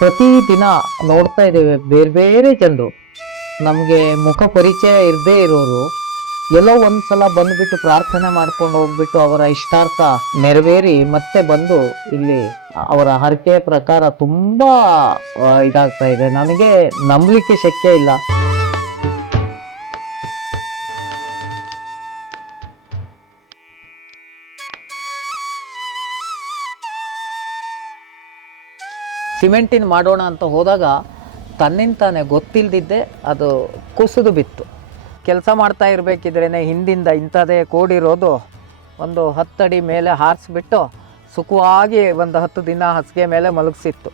ಪ್ರತಿದಿನ ನೋಡ್ತಾ ಇದ್ದೇವೆ. ಬೇರೆ ಬೇರೆ ಜನರು. ನಮಗೆ ಮುಖ ಪರಿಚಯ ಇರದೇ ಇರೋರು ಎಲ್ಲೋ ಒಂದು ಸಲ ಬಂದುಬಿಟ್ಟು ಪ್ರಾರ್ಥನೆ ಮಾಡ್ಕೊಂಡು ಹೋಗ್ಬಿಟ್ಟು ಅವರ ಇಷ್ಟಾರ್ಥ ನೆರವೇರಿ ಮತ್ತೆ ಬಂದು ಇಲ್ಲಿ ಅವರ ಹರಕೆಯ ಪ್ರಕಾರ ತುಂಬ ಇದಾಗ್ತಾ ಇದೆ. ನನಗೆ ನಂಬಲಿಕ್ಕೆ ಶಕ್ಯ ಇಲ್ಲ. ಸಿಮೆಂಟಿನ ಮಾಡೋಣ ಅಂತ ಹೋದಾಗ ತನ್ನಿಂತಾನೆ ಗೊತ್ತಿಲ್ದಿದ್ದೆ ಅದು ಕುಸಿದು ಬಿತ್ತು. ಕೆಲಸ ಮಾಡ್ತಾ ಇರಬೇಕಿದ್ರೇ ಹಿಂದಿಂದ ಇಂಥದೇ ಕೂಡಿರೋದು ಒಂದು ಹತ್ತಡಿ ಮೇಲೆ ಹಾರಿಸ್ಬಿಟ್ಟು ಸುಖವಾಗಿ ಒಂದು ಹತ್ತು ದಿನ ಹಾಸಿಗೆ ಮೇಲೆ ಮಲಗಿಸಿತ್ತು.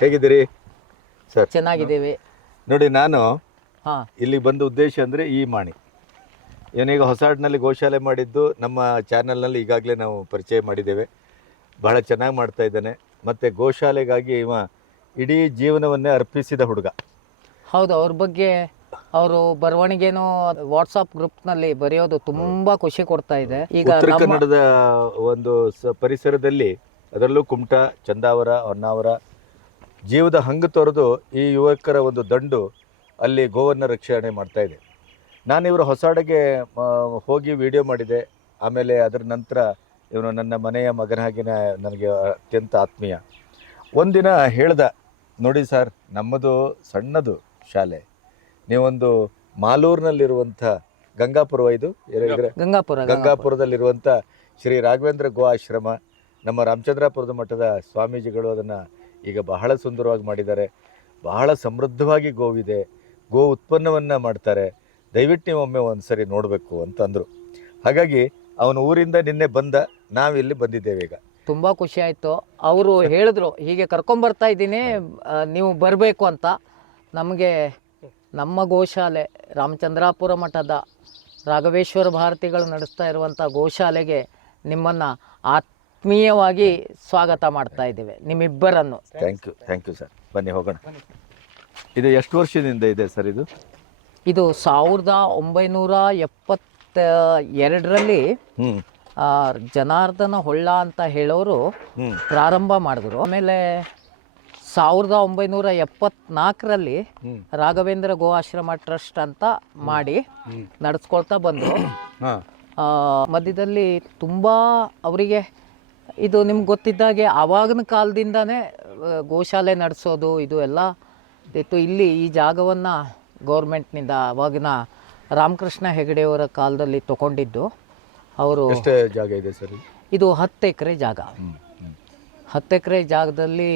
ಹೇಗಿದ್ದೀರಿ? ಸರ್ ಚೆನ್ನಾಗಿದ್ದೇವೆ. ನೋಡಿ ನಾನು ಹಾಂ. ಇಲ್ಲಿ ಬಂದ ಉದ್ದೇಶ ಅಂದರೆ ಈ ಮಾಣಿ. ಇವನೀಗ ಹೊಸಾಡ್ನಲ್ಲಿ ಗೋಶಾಲೆ ಮಾಡಿದ್ದು ನಮ್ಮ ಚಾನಲ್ನಲ್ಲಿ ಈಗಾಗಲೇ ನಾವು ಪರಿಚಯ ಮಾಡಿದ್ದೇವೆ. ಬಹಳ ಚೆನ್ನಾಗಿ ಮಾಡ್ತಾ ಇದ್ದಾನೆ. ಮತ್ತು ಗೋಶಾಲೆಗಾಗಿ ಇವ ಇಡೀ ಜೀವನವನ್ನೇ ಅರ್ಪಿಸಿದ ಹುಡುಗ. ಹೌದು ಅವ್ರ ಬಗ್ಗೆ ಅವರು ಬರವಣಿಗೆನೂ ವಾಟ್ಸಪ್ ಗ್ರೂಪ್ನಲ್ಲಿ ಬರೆಯೋದು ತುಂಬಾ ಖುಷಿ ಕೊಡ್ತಾ ಇದೆ. ಈಗ ಉತ್ತರ ನಮ್ಮ ಕನ್ನಡದ ಒಂದು ಸ ಪರಿಸರದಲ್ಲಿ ಅದರಲ್ಲೂ ಕುಮಟಾ ಚಂದಾವರ ಹೊನ್ನಾವರ ಜೀವದ ಹಂಗು ತೊರೆದು ಈ ಯುವಕರ ಒಂದು ದಂಡು ಅಲ್ಲಿ ಗೋವನ್ನು ರಕ್ಷಣೆ ಮಾಡ್ತಾ ಇದೆ. ನಾನು ಇವರು ಹೊಸಾಡೆಗೆ ಹೋಗಿ ವಿಡಿಯೋ ಮಾಡಿದೆ. ಆಮೇಲೆ ಅದರ ನಂತರ ಇವನು ನನ್ನ ಮನೆಯ ಮಗನಾಗಿನ ನನಗೆ ಅತ್ಯಂತ ಆತ್ಮೀಯ. ಒಂದಿನ ಹೇಳ್ದ ನೋಡಿ ಸರ್ ನಮ್ಮದು ಸಣ್ಣದು ಶಾಲೆ. ನೀವೊಂದು ಮಾಲೂರಿನಲ್ಲಿರುವಂಥ ಗಂಗಾಪುರ ಇದು ಗಂಗಾಪುರ ಗಂಗಾಪುರ. ಗಂಗಾಪುರದಲ್ಲಿರುವಂಥ ಶ್ರೀ ರಾಘವೇಂದ್ರ ಗೋ ಆಶ್ರಮ ನಮ್ಮ ರಾಮಚಂದ್ರಾಪುರದ ಮಠದ ಸ್ವಾಮೀಜಿಗಳು ಅದನ್ನು ಈಗ ಬಹಳ ಸುಂದರವಾಗಿ ಮಾಡಿದ್ದಾರೆ. ಬಹಳ ಸಮೃದ್ಧವಾಗಿ ಗೋವಿದೆ ಗೋ ಉತ್ಪನ್ನವನ್ನು ಮಾಡ್ತಾರೆ. ದಯವಿಟ್ಟು ನೀವು ಒಮ್ಮೆ ಒಂದು ಸರಿ ನೋಡಬೇಕು ಅಂತಂದರು ಹಾಗಾಗಿ ಅವನ ಊರಿಂದ ನಿನ್ನೆ ಬಂದ ನಾವಿಲ್ಲಿ ಬಂದಿದ್ದೇವೆ ಈಗ. ತುಂಬ ಖುಷಿ ಆಯಿತು. ಅವರು ಹೇಳಿದ್ರು, ಹೀಗೆ ಕರ್ಕೊಂಬರ್ತಾ ಇದ್ದೀನಿ ನೀವು ಬರಬೇಕು ಅಂತ. ನಮಗೆ ನಮ್ಮ ಗೋಶಾಲೆ, ರಾಮಚಂದ್ರಾಪುರ ಮಠದ ರಾಘವೇಶ್ವರ ಭಾರತಿಗಳು ನಡೆಸ್ತಾ ಇರುವಂಥ ಗೋಶಾಲೆಗೆ ನಿಮ್ಮನ್ನು ಆತ್ಮೀಯವಾಗಿ ಸ್ವಾಗತ ಮಾಡ್ತಾ ಇದ್ದೇವೆ ನಿಮ್ಮಿಬ್ಬರನ್ನು. Thank you thank you sir ಬನ್ನಿ ಹೋಗೋಣ. ಇದು ಎಷ್ಟು ವರ್ಷದಿಂದ ಇದೆ ಸರ್ ಇದು? ಇದು ಸಾವಿರದ ಒಂಬೈನೂರ ಎಪ್ಪತ್ತ ಎರಡರಲ್ಲಿ ಆ, ಜನಾರ್ದನ ಹೊಳ್ಳ ಅಂತ ಹೇಳೋರು ಪ್ರಾರಂಭ ಮಾಡಿದ್ರು. ಆಮೇಲೆ ಸಾವಿರದ ಒಂಬೈನೂರ ಎಪ್ಪತ್ನಾಲ್ಕರಲ್ಲಿ ರಾಘವೇಂದ್ರ ಗೋ ಆಶ್ರಮ ಟ್ರಸ್ಟ್ ಅಂತ ಮಾಡಿ ನಡೆಸ್ಕೊಳ್ತಾ ಬಂದರು. ಹಾಂ. ಮಧ್ಯದಲ್ಲಿ ತುಂಬ ಅವರಿಗೆ ಇದು ನಿಮ್ಗೆ ಗೊತ್ತಿದ್ದಾಗೆ ಆವಾಗಿನ ಕಾಲದಿಂದನೇ ಗೋಶಾಲೆ ನಡೆಸೋದು ಇದು ಎಲ್ಲ ಇತ್ತು. ಇಲ್ಲಿ ಈ ಜಾಗವನ್ನು ಗೌರ್ಮೆಂಟ್ನಿಂದ ಆವಾಗಿನ ರಾಮಕೃಷ್ಣ ಹೆಗಡೆಯವರ ಕಾಲದಲ್ಲಿ ತಗೊಂಡಿದ್ದು. ಅವರು ಜಾಗ ಇದೆ ಸರ್ ಇದು? ಹತ್ತು ಎಕರೆ ಜಾಗ. ಹತ್ತು ಎಕರೆ ಜಾಗದಲ್ಲಿ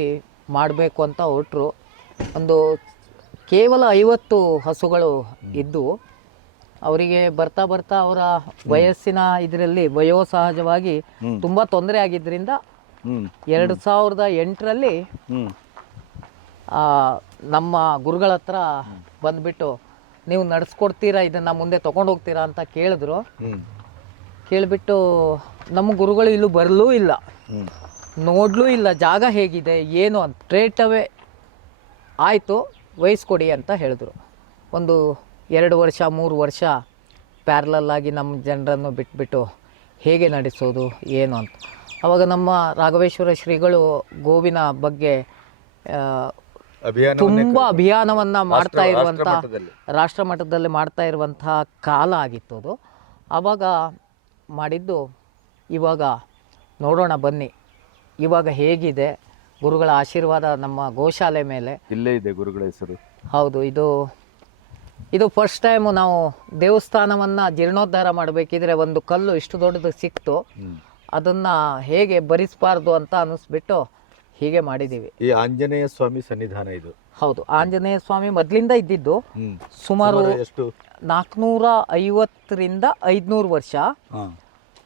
ಮಾಡಬೇಕು ಅಂತ ಹೊರಟರು ಒಂದು ಕೇವಲ ಐವತ್ತು ಹಸುಗಳು ಇದ್ದು ಅವರಿಗೆ ಬರ್ತಾ ಬರ್ತಾ ಅವರ ವಯಸ್ಸಿನ ಇದರಲ್ಲಿ ವಯೋಸಹಜವಾಗಿ ಸಹಜವಾಗಿ ತುಂಬ ತೊಂದರೆ ಆಗಿದ್ದರಿಂದ ಎರಡು ಸಾವಿರದ ಎಂಟರಲ್ಲಿ ನಮ್ಮ ಗುರುಗಳ ಹತ್ರ ಬಂದ್ಬಿಟ್ಟು ನೀವು ನಡೆಸ್ಕೊಡ್ತೀರಾ ಇದನ್ನ ಮುಂದೆ ತಗೊಂಡು ಹೋಗ್ತೀರಾ ಅಂತ ಕೇಳಿದ್ರು. ಕೇಳಿಬಿಟ್ಟು ನಮ್ಮ ಗುರುಗಳು ಇಲ್ಲೂ ಬರಲೂ ಇಲ್ಲ. ನೋಡ್ಲೂ ಇಲ್ಲ ಜಾಗ ಹೇಗಿದೆ ಏನು ಅಂತ. ಸ್ಟ್ರೇಟ್ ಅವೇ ಆಯಿತು ವಹಿಸ್ಕೊಡಿ ಅಂತ ಹೇಳಿದ್ರು. ಒಂದು ಎರಡು ವರ್ಷ ಮೂರು ವರ್ಷ ಪ್ಯಾರ್ಲಲ್ಲಾಗಿ ಆಗಿ ನಮ್ಮ ಜನರನ್ನು ಬಿಟ್ಬಿಟ್ಟು ಹೇಗೆ ನಡೆಸೋದು ಏನು ಅಂತ. ಅವಾಗ ನಮ್ಮ ರಾಘವೇಶ್ವರ ಶ್ರೀಗಳು ಗೋವಿನ ಬಗ್ಗೆ ತುಂಬ ಅಭಿಯಾನವನ್ನು ಮಾಡ್ತಾ ರಾಷ್ಟ್ರ- ಇರುವಂಥ ರಾಷ್ಟ್ರ ಮಟ್ಟದಲ್ಲಿ ಮಾಡ್ತಾ ಇರುವಂಥ ಕಾಲ ಆಗಿತ್ತು ಅದು. ಆವಾಗ ಮಾಡಿದ್ದು ಇವಾಗ ನೋಡೋಣ ಬನ್ನಿ. ಇವಾಗ ಹೇಗಿದೆ? ಗುರುಗಳ ಆಶೀರ್ವಾದ ನಮ್ಮ ಗೋಶಾಲೆ ಮೇಲೆ. ಇಲ್ಲೇ ಇದೆ ಗುರುಗಳ ಹೆಸರು. ಹೌದು ಇದು ಇದು ಫಸ್ಟ್ ಟೈಮ್ ನಾವು ದೇವಸ್ಥಾನವನ್ನು ಜೀರ್ಣೋದ್ಧಾರ ಮಾಡಬೇಕಿದ್ರೆ ಒಂದು ಕಲ್ಲು ಇಷ್ಟು ದೊಡ್ಡದು ಸಿಕ್ತು. ಅದನ್ನ ಹೇಗೆ ಭರಿಸಬಾರ್ದು ಅಂತ ಅನ್ನಿಸ್ಬಿಟ್ಟು ಹೀಗೆ ಮಾಡಿದ್ದೀವಿ ಈ ಆಂಜನೇಯ ಸ್ವಾಮಿ ಸನ್ನಿಧಾನ ಇದು. ಹೌದು ಆಂಜನೇಯ ಸ್ವಾಮಿ ಮೊದಲಿಂದ ಇದ್ದಿದ್ದು ಸುಮಾರು ಎಷ್ಟು? ನಾಲ್ಕುನೂರ ಐವತ್ತರಿಂದ ಐದುನೂರು ವರ್ಷ.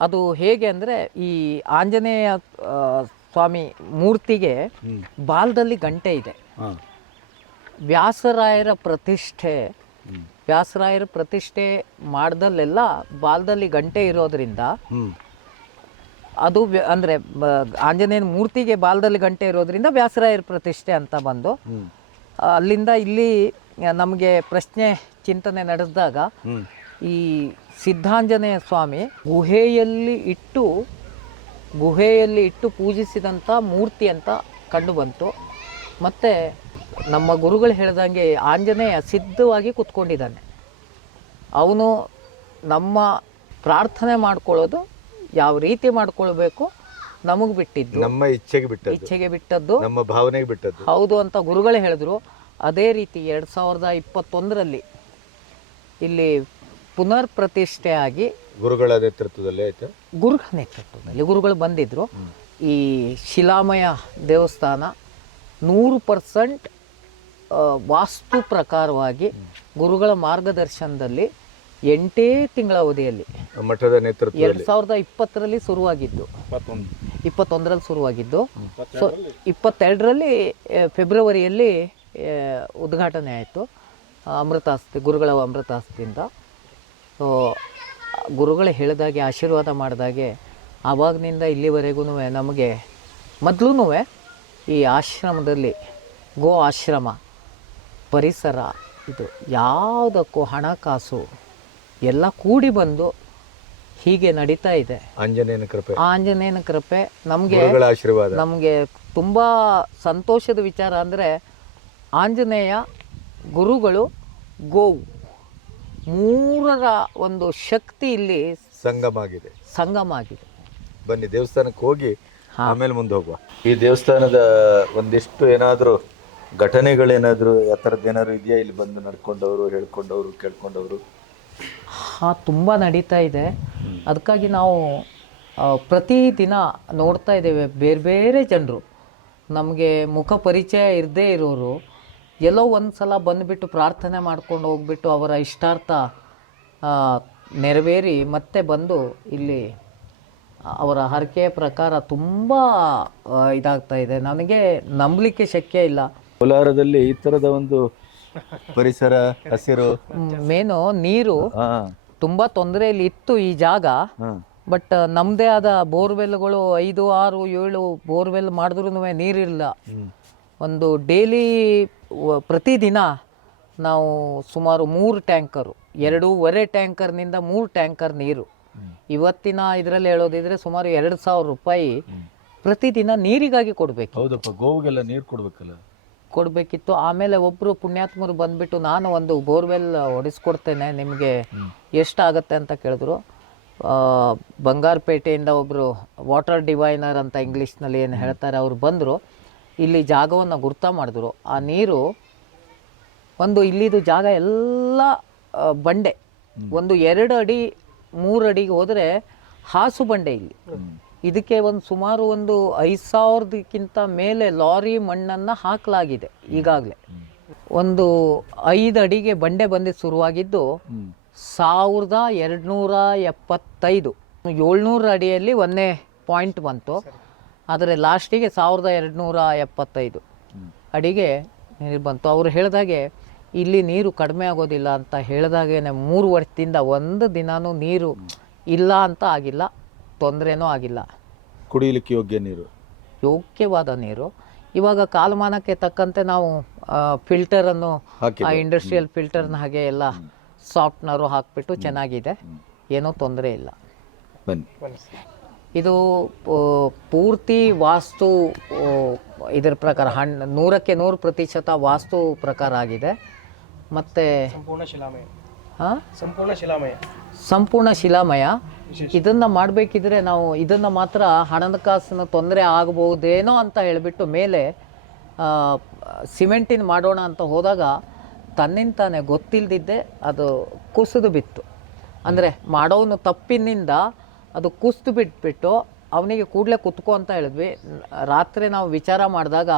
ಅದು ಹೇಗೆ ಅಂದರೆ ಈ ಆಂಜನೇಯ ಸ್ವಾಮಿ ಮೂರ್ತಿಗೆ ಬಾಲದಲ್ಲಿ ಗಂಟೆ ಇದೆ. ವ್ಯಾಸರಾಯರ ಪ್ರತಿಷ್ಠೆ ವ್ಯಾಸರಾಯರ ಪ್ರತಿಷ್ಠೆ ಮಾಡ್ದಲ್ಲೆಲ್ಲ ಬಾಲದಲ್ಲಿ ಗಂಟೆ ಇರೋದ್ರಿಂದ ಅದು ಅಂದ್ರೆ ಆಂಜನೇಯನ ಮೂರ್ತಿಗೆ ಬಾಲದಲ್ಲಿ ಗಂಟೆ ಇರೋದ್ರಿಂದ ವ್ಯಾಸರಾಯರ ಪ್ರತಿಷ್ಠೆ ಅಂತ ಬಂದು ಅಲ್ಲಿಂದ ಇಲ್ಲಿ ನಮಗೆ ಪ್ರಶ್ನೆ ಚಿಂತನೆ ನಡೆಸಿದಾಗ ಈ ಸಿದ್ಧಾಂಜನೇಯ ಸ್ವಾಮಿ ಗುಹೆಯಲ್ಲಿ ಇಟ್ಟು ಗುಹೆಯಲ್ಲಿ ಇಟ್ಟು ಪೂಜಿಸಿದಂಥ ಮೂರ್ತಿ ಅಂತ ಕಂಡು ಬಂತು. ಮತ್ತು ನಮ್ಮ ಗುರುಗಳು ಹೇಳ್ದಂಗೆ ಆಂಜನೇಯ ಸಿದ್ಧವಾಗಿ ಕುತ್ಕೊಂಡಿದ್ದಾನೆ. ಅವನು ನಮ್ಮ ಪ್ರಾರ್ಥನೆ ಮಾಡ್ಕೊಳ್ಳೋದು ಯಾವ ರೀತಿ ಮಾಡ್ಕೊಳ್ಬೇಕು ನಮಗೆ ಬಿಟ್ಟಿದ್ದು. ನಮ್ಮ ಇಚ್ಛೆಗೆ ಬಿಟ್ಟದ್ದು. ಇಚ್ಛೆಗೆ ಬಿಟ್ಟದ್ದು. ನಮ್ಮ ಭಾವನೆಗೆ ಬಿಟ್ಟದ್ದು. ಹೌದು ಅಂತ ಗುರುಗಳು ಹೇಳಿದ್ರು. ಅದೇ ರೀತಿ ಎರಡು ಸಾವಿರದ ಇಪ್ಪತ್ತೊಂದರಲ್ಲಿ ಇಲ್ಲಿ ಪುನರ್ ಪ್ರತಿಷ್ಠೆ ಆಗಿ ಗುರುಗಳ ನೇತೃತ್ವದಲ್ಲಿ ಆಯ್ತು. ಗುರುಗಳ ನೇತೃತ್ವದಲ್ಲಿ ಗುರುಗಳು ಬಂದಿದ್ದರು ಈ ಶಿಲಾಮಯ ದೇವಸ್ಥಾನ ನೂರು ಪರ್ಸೆಂಟ್ ವಾಸ್ತು ಪ್ರಕಾರವಾಗಿ ಗುರುಗಳ ಮಾರ್ಗದರ್ಶನದಲ್ಲಿ ಎಂಟೇ ತಿಂಗಳ ಅವಧಿಯಲ್ಲಿ. ಮಠದ ನೇತೃತ್ವದಲ್ಲಿ. ಎರಡು ಸಾವಿರದ ಇಪ್ಪತ್ತರಲ್ಲಿ ಶುರುವಾಗಿದ್ದು. ಇಪ್ಪತ್ತೊಂದರಲ್ಲಿ ಶುರುವಾಗಿದ್ದು. ಸೊ ಇಪ್ಪತ್ತೆರಡರಲ್ಲಿ ಫೆಬ್ರವರಿಯಲ್ಲಿ ಉದ್ಘಾಟನೆ ಆಯಿತು. ಅಮೃತಾಸ್ತಿ ಗುರುಗಳ ಅಮೃತಾಸ್ತಿಯಿಂದ. ಸೊ ಗುರುಗಳು ಹೇಳಿದಾಗೆ ಆಶೀರ್ವಾದ ಮಾಡಿದಾಗೆ ಆವಾಗಿನಿಂದ ಇಲ್ಲಿವರೆಗೂ ನಮಗೆ ಮೊದಲೂ ಈ ಆಶ್ರಮದಲ್ಲಿ ಗೋ ಆಶ್ರಮ ಪರಿಸರ ಇದು ಯಾವುದಕ್ಕೂ ಹಣಕಾಸು ಎಲ್ಲ ಕೂಡಿ ಬಂದು ಹೀಗೆ ನಡೀತಾ ಇದೆ. ಆಂಜನೇಯನ ಕೃಪೆ. ಆಂಜನೇಯನ ಕೃಪೆ ನಮಗೆ ಗುರುಗಳ ಆಶೀರ್ವಾದ. ನಮಗೆ ತುಂಬ ಸಂತೋಷದ ವಿಚಾರ ಅಂದರೆ ಆಂಜನೇಯ ಗುರುಗಳು ಗೋವು ಮೂರರ ಒಂದು ಶಕ್ತಿ ಇಲ್ಲಿ ಸಂಗಮ ಆಗಿದೆ ಸಂಗಮ ಆಗಿದೆ ಬನ್ನಿ ದೇವಸ್ಥಾನಕ್ಕೆ ಹೋಗಿ ಆಮೇಲೆ ಮುಂದೆ ಹೋಗುವ. ಈ ದೇವಸ್ಥಾನದ ಒಂದಿಷ್ಟು ಏನಾದರೂ ಘಟನೆಗಳೇನಾದರೂ ಆ ಥರದ್ದು ಏನಾದ್ರು ಇದೆಯಾ? ಇಲ್ಲಿ ಬಂದು ನಡ್ಕೊಂಡವರು, ಹೇಳ್ಕೊಂಡವರು, ಕೇಳ್ಕೊಂಡವರು? ಹಾಂ, ತುಂಬ ನಡೀತಾ ಇದೆ. ಅದಕ್ಕಾಗಿ ನಾವು ಪ್ರತಿದಿನ ನೋಡ್ತಾ ಇದ್ದೇವೆ. ಬೇರೆ ಬೇರೆ ಜನರು. ನಮಗೆ ಮುಖ ಪರಿಚಯ ಇರದೇ ಇರೋರು. ಎಲ್ಲೋ ಒಂದು ಸಲ ಬಂದುಬಿಟ್ಟು ಪ್ರಾರ್ಥನೆ ಮಾಡ್ಕೊಂಡು ಹೋಗ್ಬಿಟ್ಟು ಅವರ ಇಷ್ಟಾರ್ಥ ನೆರವೇರಿ ಮತ್ತೆ ಬಂದು ಇಲ್ಲಿ ಅವರ ಹರಕೆಯ ಪ್ರಕಾರ ತುಂಬ ಇದಾಗ್ತಾ ಇದೆ. ನನಗೆ ನಂಬಲಿಕ್ಕೆ ಶಕ್ಯ ಇಲ್ಲ. ಕೋಲಾರದಲ್ಲಿ ಈ ತರದ ಒಂದು ಪರಿಸರ ಹಸಿರು. ಮೇನು ನೀರು ತುಂಬಾ ತುಂಬ ತೊಂದರೆಯಲ್ಲಿ ಇತ್ತು ಈ ಜಾಗ. ಬಟ್ ನಮ್ದೇ ಆದ ಬೋರ್ವೆಲ್ಗಳು ಐದು ಆರು ಏಳು ಬೋರ್ವೆಲ್ ಮಾಡಿದ್ರೂ ನೀರಿಲ್ಲ. ಒಂದು ಡೈಲಿ ಪ್ರತಿದಿನ ನಾವು ಸುಮಾರು ಮೂರು ಟ್ಯಾಂಕರು ಎರಡೂವರೆ ಟ್ಯಾಂಕರ್ನಿಂದ ಮೂರು ಟ್ಯಾಂಕರ್ ನೀರು. ಇವತ್ತಿನ ಇದರಲ್ಲಿ ಹೇಳೋದಿದ್ರೆ ಸುಮಾರು ಎರಡು ಸಾವಿರ ರೂಪಾಯಿ ಪ್ರತಿದಿನ ನೀರಿಗಾಗಿ ಕೊಡಬೇಕು. ಹೌದಪ್ಪ ಗೋವಿಗೆಲ್ಲ ನೀರು ಕೊಡ್ಬೇಕಲ್ಲ. ಕೊಡಬೇಕಿತ್ತು. ಆಮೇಲೆ ಒಬ್ಬರು ಪುಣ್ಯಾತ್ಮರು ಬಂದ್ಬಿಟ್ಟು ನಾನು ಒಂದು ಬೋರ್ವೆಲ್ ಹೊಡಿಸ್ಕೊಡ್ತೇನೆ ನಿಮಗೆ ಎಷ್ಟಾಗತ್ತೆ ಅಂತ ಕೇಳಿದ್ರು. ಬಂಗಾರಪೇಟೆಯಿಂದ ಒಬ್ಬರು ವಾಟರ್ ಡಿವೈನರ್ ಅಂತ ಇಂಗ್ಲೀಷ್ನಲ್ಲಿ ಏನು ಹೇಳ್ತಾರೆ ಅವ್ರು ಬಂದರು. ಇಲ್ಲಿ ಜಾಗವನ್ನು ಗುರ್ತ ಮಾಡಿದ್ರು. ಆ ನೀರು ಒಂದು ಇಲ್ಲಿದು ಜಾಗ ಎಲ್ಲ ಬಂಡೆ. ಒಂದು ಎರಡು ಅಡಿ ಮೂರು ಅಡಿಗೆ ಹೋದರೆ ಹಾಸು ಬಂಡೆ ಇಲ್ಲಿ. ಇದಕ್ಕೆ ಒಂದು ಸುಮಾರು ಒಂದು ಐದು ಸಾವಿರದಕ್ಕಿಂತ ಮೇಲೆ ಲಾರಿ ಮಣ್ಣನ್ನು ಹಾಕಲಾಗಿದೆ ಈಗಾಗಲೇ. ಒಂದು ಐದು ಅಡಿಗೆ ಬಂಡೆ ಬಂದಿದ್ದು ಶುರುವಾಗಿದ್ದು ಸಾವಿರದ ಎರಡುನೂರ ಎಪ್ಪತ್ತೈದು. ಏಳ್ನೂರು ಅಡಿಯಲ್ಲಿ ಒಂದೇ ಪಾಯಿಂಟ್ ಬಂತು. ಆದರೆ ಲಾಸ್ಟಿಗೆ ಸಾವಿರದ ಎರಡುನೂರ ಎಪ್ಪತ್ತೈದು ಅಡಿಗೆ ನೀರು ಬಂತು. ಅವರು ಹೇಳಿದಾಗೆ ಇಲ್ಲಿ ನೀರು ಕಡಿಮೆ ಆಗೋದಿಲ್ಲ ಅಂತ ಹೇಳಿದಾಗೇನೆ ಮೂರು ವರ್ಷದಿಂದ ಒಂದು ದಿನಾನೂ ನೀರು ಇಲ್ಲ ಅಂತ ಆಗಿಲ್ಲ. ತೊಂದರೆನೂ ಆಗಿಲ್ಲ. ಕುಡಿಯಲಿಕ್ಕೆ ಯೋಗ್ಯ ನೀರು? ಯೋಗ್ಯವಾದ ನೀರು. ಇವಾಗ ಕಾಲಮಾನಕ್ಕೆ ತಕ್ಕಂತೆ ನಾವು ಫಿಲ್ಟರನ್ನು ಇಂಡಸ್ಟ್ರಿಯಲ್ ಫಿಲ್ಟರ್ನ ಹಾಗೆ ಎಲ್ಲ ಸಾಫ್ಟ್ನರು ಹಾಕಿಬಿಟ್ಟು ಚೆನ್ನಾಗಿದೆ. ಏನೂ ತೊಂದರೆ ಇಲ್ಲ. ಬನ್ನಿ. ಇದು ಪೂರ್ತಿ ವಾಸ್ತು ಇದ್ರ ಇದರ ಪ್ರಕಾರ ಹಣ್ಣು ನೂರಕ್ಕೆ ನೂರು ಪ್ರತಿಶತ ವಾಸ್ತು ಪ್ರಕಾರ ಆಗಿದೆ. ಮತ್ತು ಸಂಪೂರ್ಣ ಶಿಲಾಮಯ. ಹಾಂ? ಸಂಪೂರ್ಣ ಶಿಲಾಮಯ. ಸಂಪೂರ್ಣ ಶಿಲಾಮಯ. ಇದನ್ನ ಮಾಡಬೇಕಿದ್ರೆ ನಾವು ಇದನ್ನ ಮಾತ್ರ ಹಣಕಾಸಿನ ತೊಂದರೆ ಆಗಬಹುದೇನೋ ಅಂತ ಹೇಳಿಬಿಟ್ಟು ಮೇಲೆ ಸಿಮೆಂಟಿನ ಮಾಡೋಣ ಅಂತ ಹೋದಾಗ ತನ್ನಿಂತಾನೆ ಗೊತ್ತಿಲ್ಲದಿದ್ದೆ ಅದು ಕುಸಿದು ಬಿತ್ತು. ಅಂದರೆ ಮಾಡೋನು ತಪ್ಪಿನಿಂದ ಅದು ಕುಸಿದು ಬಿಟ್ಬಿಟ್ಟು ಅವನಿಗೆ ಕೂಡಲೇ ಕುತ್ಕೋ ಅಂತ ಹೇಳಿದ್ವಿ. ರಾತ್ರಿ ನಾವು ವಿಚಾರ ಮಾಡಿದಾಗ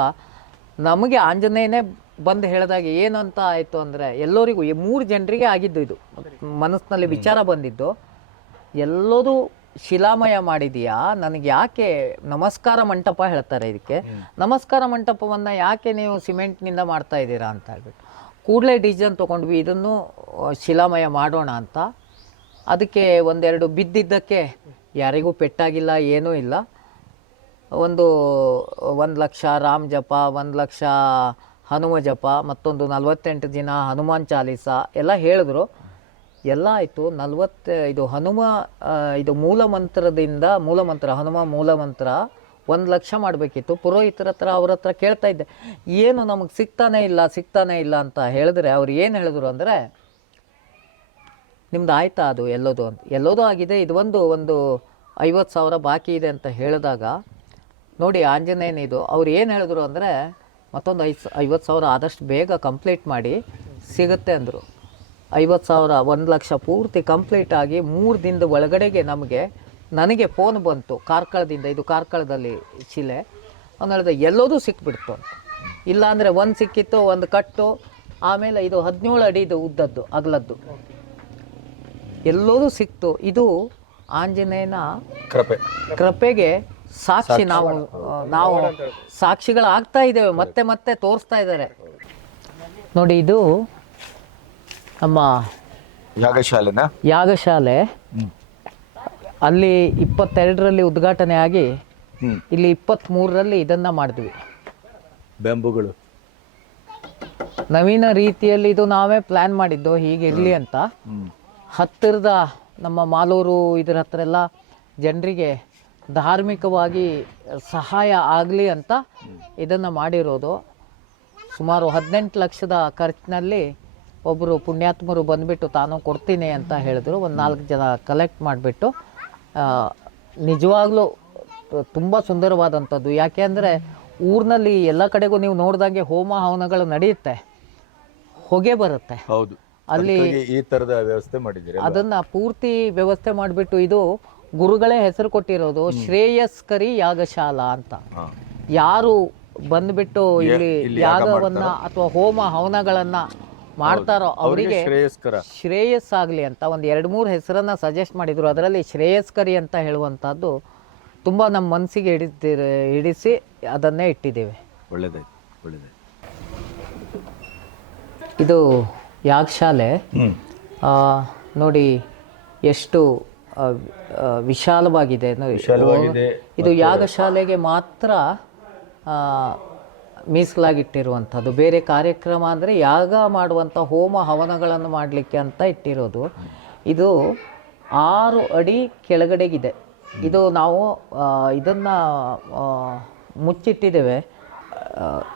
ನಮಗೆ ಆಂಜನೇಯನೇ ಬಂದು ಹೇಳಿದಾಗ ಏನಂತ ಆಯಿತು ಅಂದರೆ ಎಲ್ಲರಿಗೂ ಈ ಮೂರು ಜನರಿಗೆ ಆಗಿದ್ದು ಇದು. ಮನಸ್ಸಿನಲ್ಲಿ ವಿಚಾರ ಬಂದಿದ್ದು. ಎಲ್ಲೋದು ಶಿಲಾಮಯ ಮಾಡಿದೀಯಾ? ನನಗೆ ಯಾಕೆ ನಮಸ್ಕಾರ ಮಂಟಪ ಹೇಳ್ತಾರೆ ಇದಕ್ಕೆ. ನಮಸ್ಕಾರ ಮಂಟಪವನ್ನು ಯಾಕೆ ನೀವು ಸಿಮೆಂಟ್ನಿಂದ ಮಾಡ್ತಾ ಇದ್ದೀರಾ ಅಂತ ಹೇಳ್ಬಿಟ್ಟು. ಕೂಡಲೇ ಡಿಸಿಷನ್ ತೊಗೊಂಡ್ವಿ ಇದನ್ನು ಶಿಲಾಮಯ ಮಾಡೋಣ ಅಂತ. ಅದಕ್ಕೆ ಒಂದೆರಡು ಬಿದ್ದಿದ್ದಕ್ಕೆ ಯಾರಿಗೂ ಪೆಟ್ಟಾಗಿಲ್ಲ ಏನೂ ಇಲ್ಲ. ಒಂದು ಒಂದು ಲಕ್ಷ ರಾಮ್ ಜಪ ಒಂದು ಲಕ್ಷ ಹನುಮ ಜಪ, ಮತ್ತೊಂದು ನಲವತ್ತೆಂಟು ದಿನ ಹನುಮಾನ್ ಚಾಲೀಸ ಎಲ್ಲ ಹೇಳಿದ್ರು. ಎಲ್ಲ ಆಯಿತು. ನಲ್ವತ್ತು, ಇದು ಹನುಮ ಇದು ಮೂಲ ಮಂತ್ರದಿಂದ ಮೂಲ ಮಂತ್ರ, ಹನುಮ ಮೂಲ ಮಂತ್ರ ಒಂದು ಲಕ್ಷ ಮಾಡಬೇಕಿತ್ತು. ಪುರೋಹಿತರ ಹತ್ರ, ಅವ್ರ ಹತ್ರ ಕೇಳ್ತಾ ಇದ್ದೆ, ಏನು ನಮಗೆ ಸಿಗ್ತಾನೆ ಇಲ್ಲ ಸಿಗ್ತಾನೆ ಇಲ್ಲ ಅಂತ ಹೇಳಿದ್ರೆ ಅವ್ರು ಏನು ಹೇಳಿದ್ರು ಅಂದರೆ, ನಿಮ್ದು ಆಯ್ತಾ ಅದು ಎಲ್ಲೋದು ಅಂತ? ಎಲ್ಲೋದು ಆಗಿದೆ. ಇದು ಒಂದು ಒಂದು ಐವತ್ತು ಸಾವಿರ ಬಾಕಿ ಇದೆ ಅಂತ ಹೇಳಿದಾಗ, ನೋಡಿ ಆಂಜನೇಯನ ಇದು, ಅವ್ರು ಏನು ಹೇಳಿದ್ರು ಅಂದರೆ ಮತ್ತೊಂದು ಐದು ಐವತ್ತು ಸಾವಿರ ಆದಷ್ಟು ಬೇಗ ಕಂಪ್ಲೀಟ್ ಮಾಡಿ ಸಿಗುತ್ತೆ ಅಂದರು. ಐವತ್ತು ಸಾವಿರ ಒಂದು ಲಕ್ಷ ಪೂರ್ತಿ ಕಂಪ್ಲೀಟ್ ಆಗಿ ಮೂರು ದಿನದ ಒಳಗಡೆಗೆ ನಮಗೆ ನನಗೆ ಫೋನ್ ಬಂತು ಕಾರ್ಕಳದಿಂದ ಇದು ಕಾರ್ಕಳದಲ್ಲಿ ಶಿಲೆ. ಅವ್ನು ಹೇಳಿದೆ ಎಲ್ಲೋದು ಸಿಕ್ಬಿಡ್ತು ಅಂತ. ಇಲ್ಲಾಂದರೆ ಒಂದು ಸಿಕ್ಕಿತ್ತು ಒಂದು ಕಟ್ಟು ಆಮೇಲೆ ಇದು ಹದಿನೇಳು ಅಡಿದು ಉದ್ದದ್ದು ಅಗಲದ್ದು. ಎಲ್ಲೋದು ಸಿಕ್ತು. ಇದು ಆಂಜನೇಯನ ಕೃಪೆ. ಕೃಪೆಗೆ ಸಾಕ್ಷಿ ನಾವು ನಾವು ಸಾಕ್ಷಿಗಳಾಗ್ತಾ ಇದ್ದೇವೆ ಮತ್ತೆ ಮತ್ತೆ ತೋರಿಸ್ತಾ ಇದ್ದಾರೆ. ನೋಡಿ ಇದು ನಮ್ಮ ಯಾಗಶಾಲೆನ? ಯಾಗಶಾಲೆ. ಅಲ್ಲಿ ಇಪ್ಪತ್ತೆರಡರಲ್ಲಿ ಉದ್ಘಾಟನೆ ಆಗಿ ಇಲ್ಲಿ ಇಪ್ಪತ್ತ್ಮೂರರಲ್ಲಿ ಇದನ್ನ ಮಾಡಿದ್ವಿ. ಬೆಂಬುಗಳು. ನವೀನ ರೀತಿಯಲ್ಲಿ ಇದು ನಾವೇ ಪ್ಲ್ಯಾನ್ ಮಾಡಿದ್ದು ಹೀಗಿರಲಿ ಅಂತ. ಹ್ಮ್. ಹತ್ತಿರದ ನಮ್ಮ ಮಾಲೂರು ಇದರ ಹತ್ರ ಎಲ್ಲ ಜನರಿಗೆ ಧಾರ್ಮಿಕವಾಗಿ ಸಹಾಯ ಆಗಲಿ ಅಂತ ಇದನ್ನು ಮಾಡಿರೋದು. ಸುಮಾರು ಹದಿನೆಂಟು ಲಕ್ಷದ ಖರ್ಚಿನಲ್ಲಿ ಒಬ್ಬರು ಪುಣ್ಯಾತ್ಮರು ಬಂದುಬಿಟ್ಟು ತಾನು ಕೊಡ್ತೀನಿ ಅಂತ ಹೇಳಿದ್ರು. ಒಂದು ನಾಲ್ಕು ಜನ ಕಲೆಕ್ಟ್ ಮಾಡಿಬಿಟ್ಟು ನಿಜವಾಗ್ಲೂ ತುಂಬ ಸುಂದರವಾದಂಥದ್ದು. ಯಾಕೆ ಅಂದರೆ ಊರಿನಲ್ಲಿ ಎಲ್ಲ ಕಡೆಗೂ ನೀವು ನೋಡ್ದಂಗೆ ಹೋಮ ಹವನಗಳು ನಡೆಯುತ್ತೆ. ಹೊಗೆ ಬರುತ್ತೆ. ಹೌದು. ಅಲ್ಲಿ ಈ ತರದ ವ್ಯವಸ್ಥೆ ಮಾಡಿದ್ದೀರಿ ಅದನ್ನ ಪೂರ್ತಿ ವ್ಯವಸ್ಥೆ ಮಾಡಿಬಿಟ್ಟು ಇದು ಗುರುಗಳೇ ಹೆಸರು ಕೊಟ್ಟಿರೋದು ಶ್ರೇಯಸ್ಕರಿ ಯಾಗಶಾಲಾ ಅಂತ. ಯಾರು ಬಂದ್ಬಿಟ್ಟು ಇಲ್ಲಿ ಇಲ್ಲಿ ಯಾಗ ಯಾಗವನ್ನ ಅಥವಾ ಹೋಮ ಹವನಗಳನ್ನ ಮಾಡ್ತಾರೋ ಅವರಿಗೆ ಶ್ರೇಯಸ್ ಶ್ರೇಯಸ್ಸಾಗಲಿ ಅಂತ ಒಂದು ಎರಡು ಮೂರು ಹೆಸರನ್ನ ಸಜೆಸ್ಟ್ ಮಾಡಿದ್ರು. ಅದರಲ್ಲಿ ಶ್ರೇಯಸ್ಕರಿ ಅಂತ ಹೇಳುವಂಥದ್ದು ತುಂಬ ನಮ್ಮ ಮನಸ್ಸಿಗೆ ಹಿಡಿಸಿ ಹಿಡಿಸಿ ಅದನ್ನೇ ಇಟ್ಟಿದ್ದೇವೆ. ಒಳ್ಳೇದಾಯ್ತು ಒಳ್ಳೇದಾಯ್ತು. ಇದು ಯಾಗಶಾಲೆ. ಆ, ನೋಡಿ ಎಷ್ಟು ವಿಶಾಲವಾಗಿದೆ ಇದು ಯಾಗಶಾಲೆಗೆ ಮಾತ್ರ ಮೀಸಲಾಗಿಟ್ಟಿರುವಂಥದ್ದು. ಬೇರೆ ಕಾರ್ಯಕ್ರಮ ಅಂದರೆ ಯಾಗ ಮಾಡುವಂಥ ಹೋಮ ಹವನಗಳನ್ನು ಮಾಡಲಿಕ್ಕೆ ಅಂತ ಇಟ್ಟಿರೋದು. ಇದು ಆರು ಅಡಿ ಕೆಳಗಡೆಗಿದೆ. ಇದು ನಾವು ಇದನ್ನು ಮುಚ್ಚಿಟ್ಟಿದ್ದೇವೆ.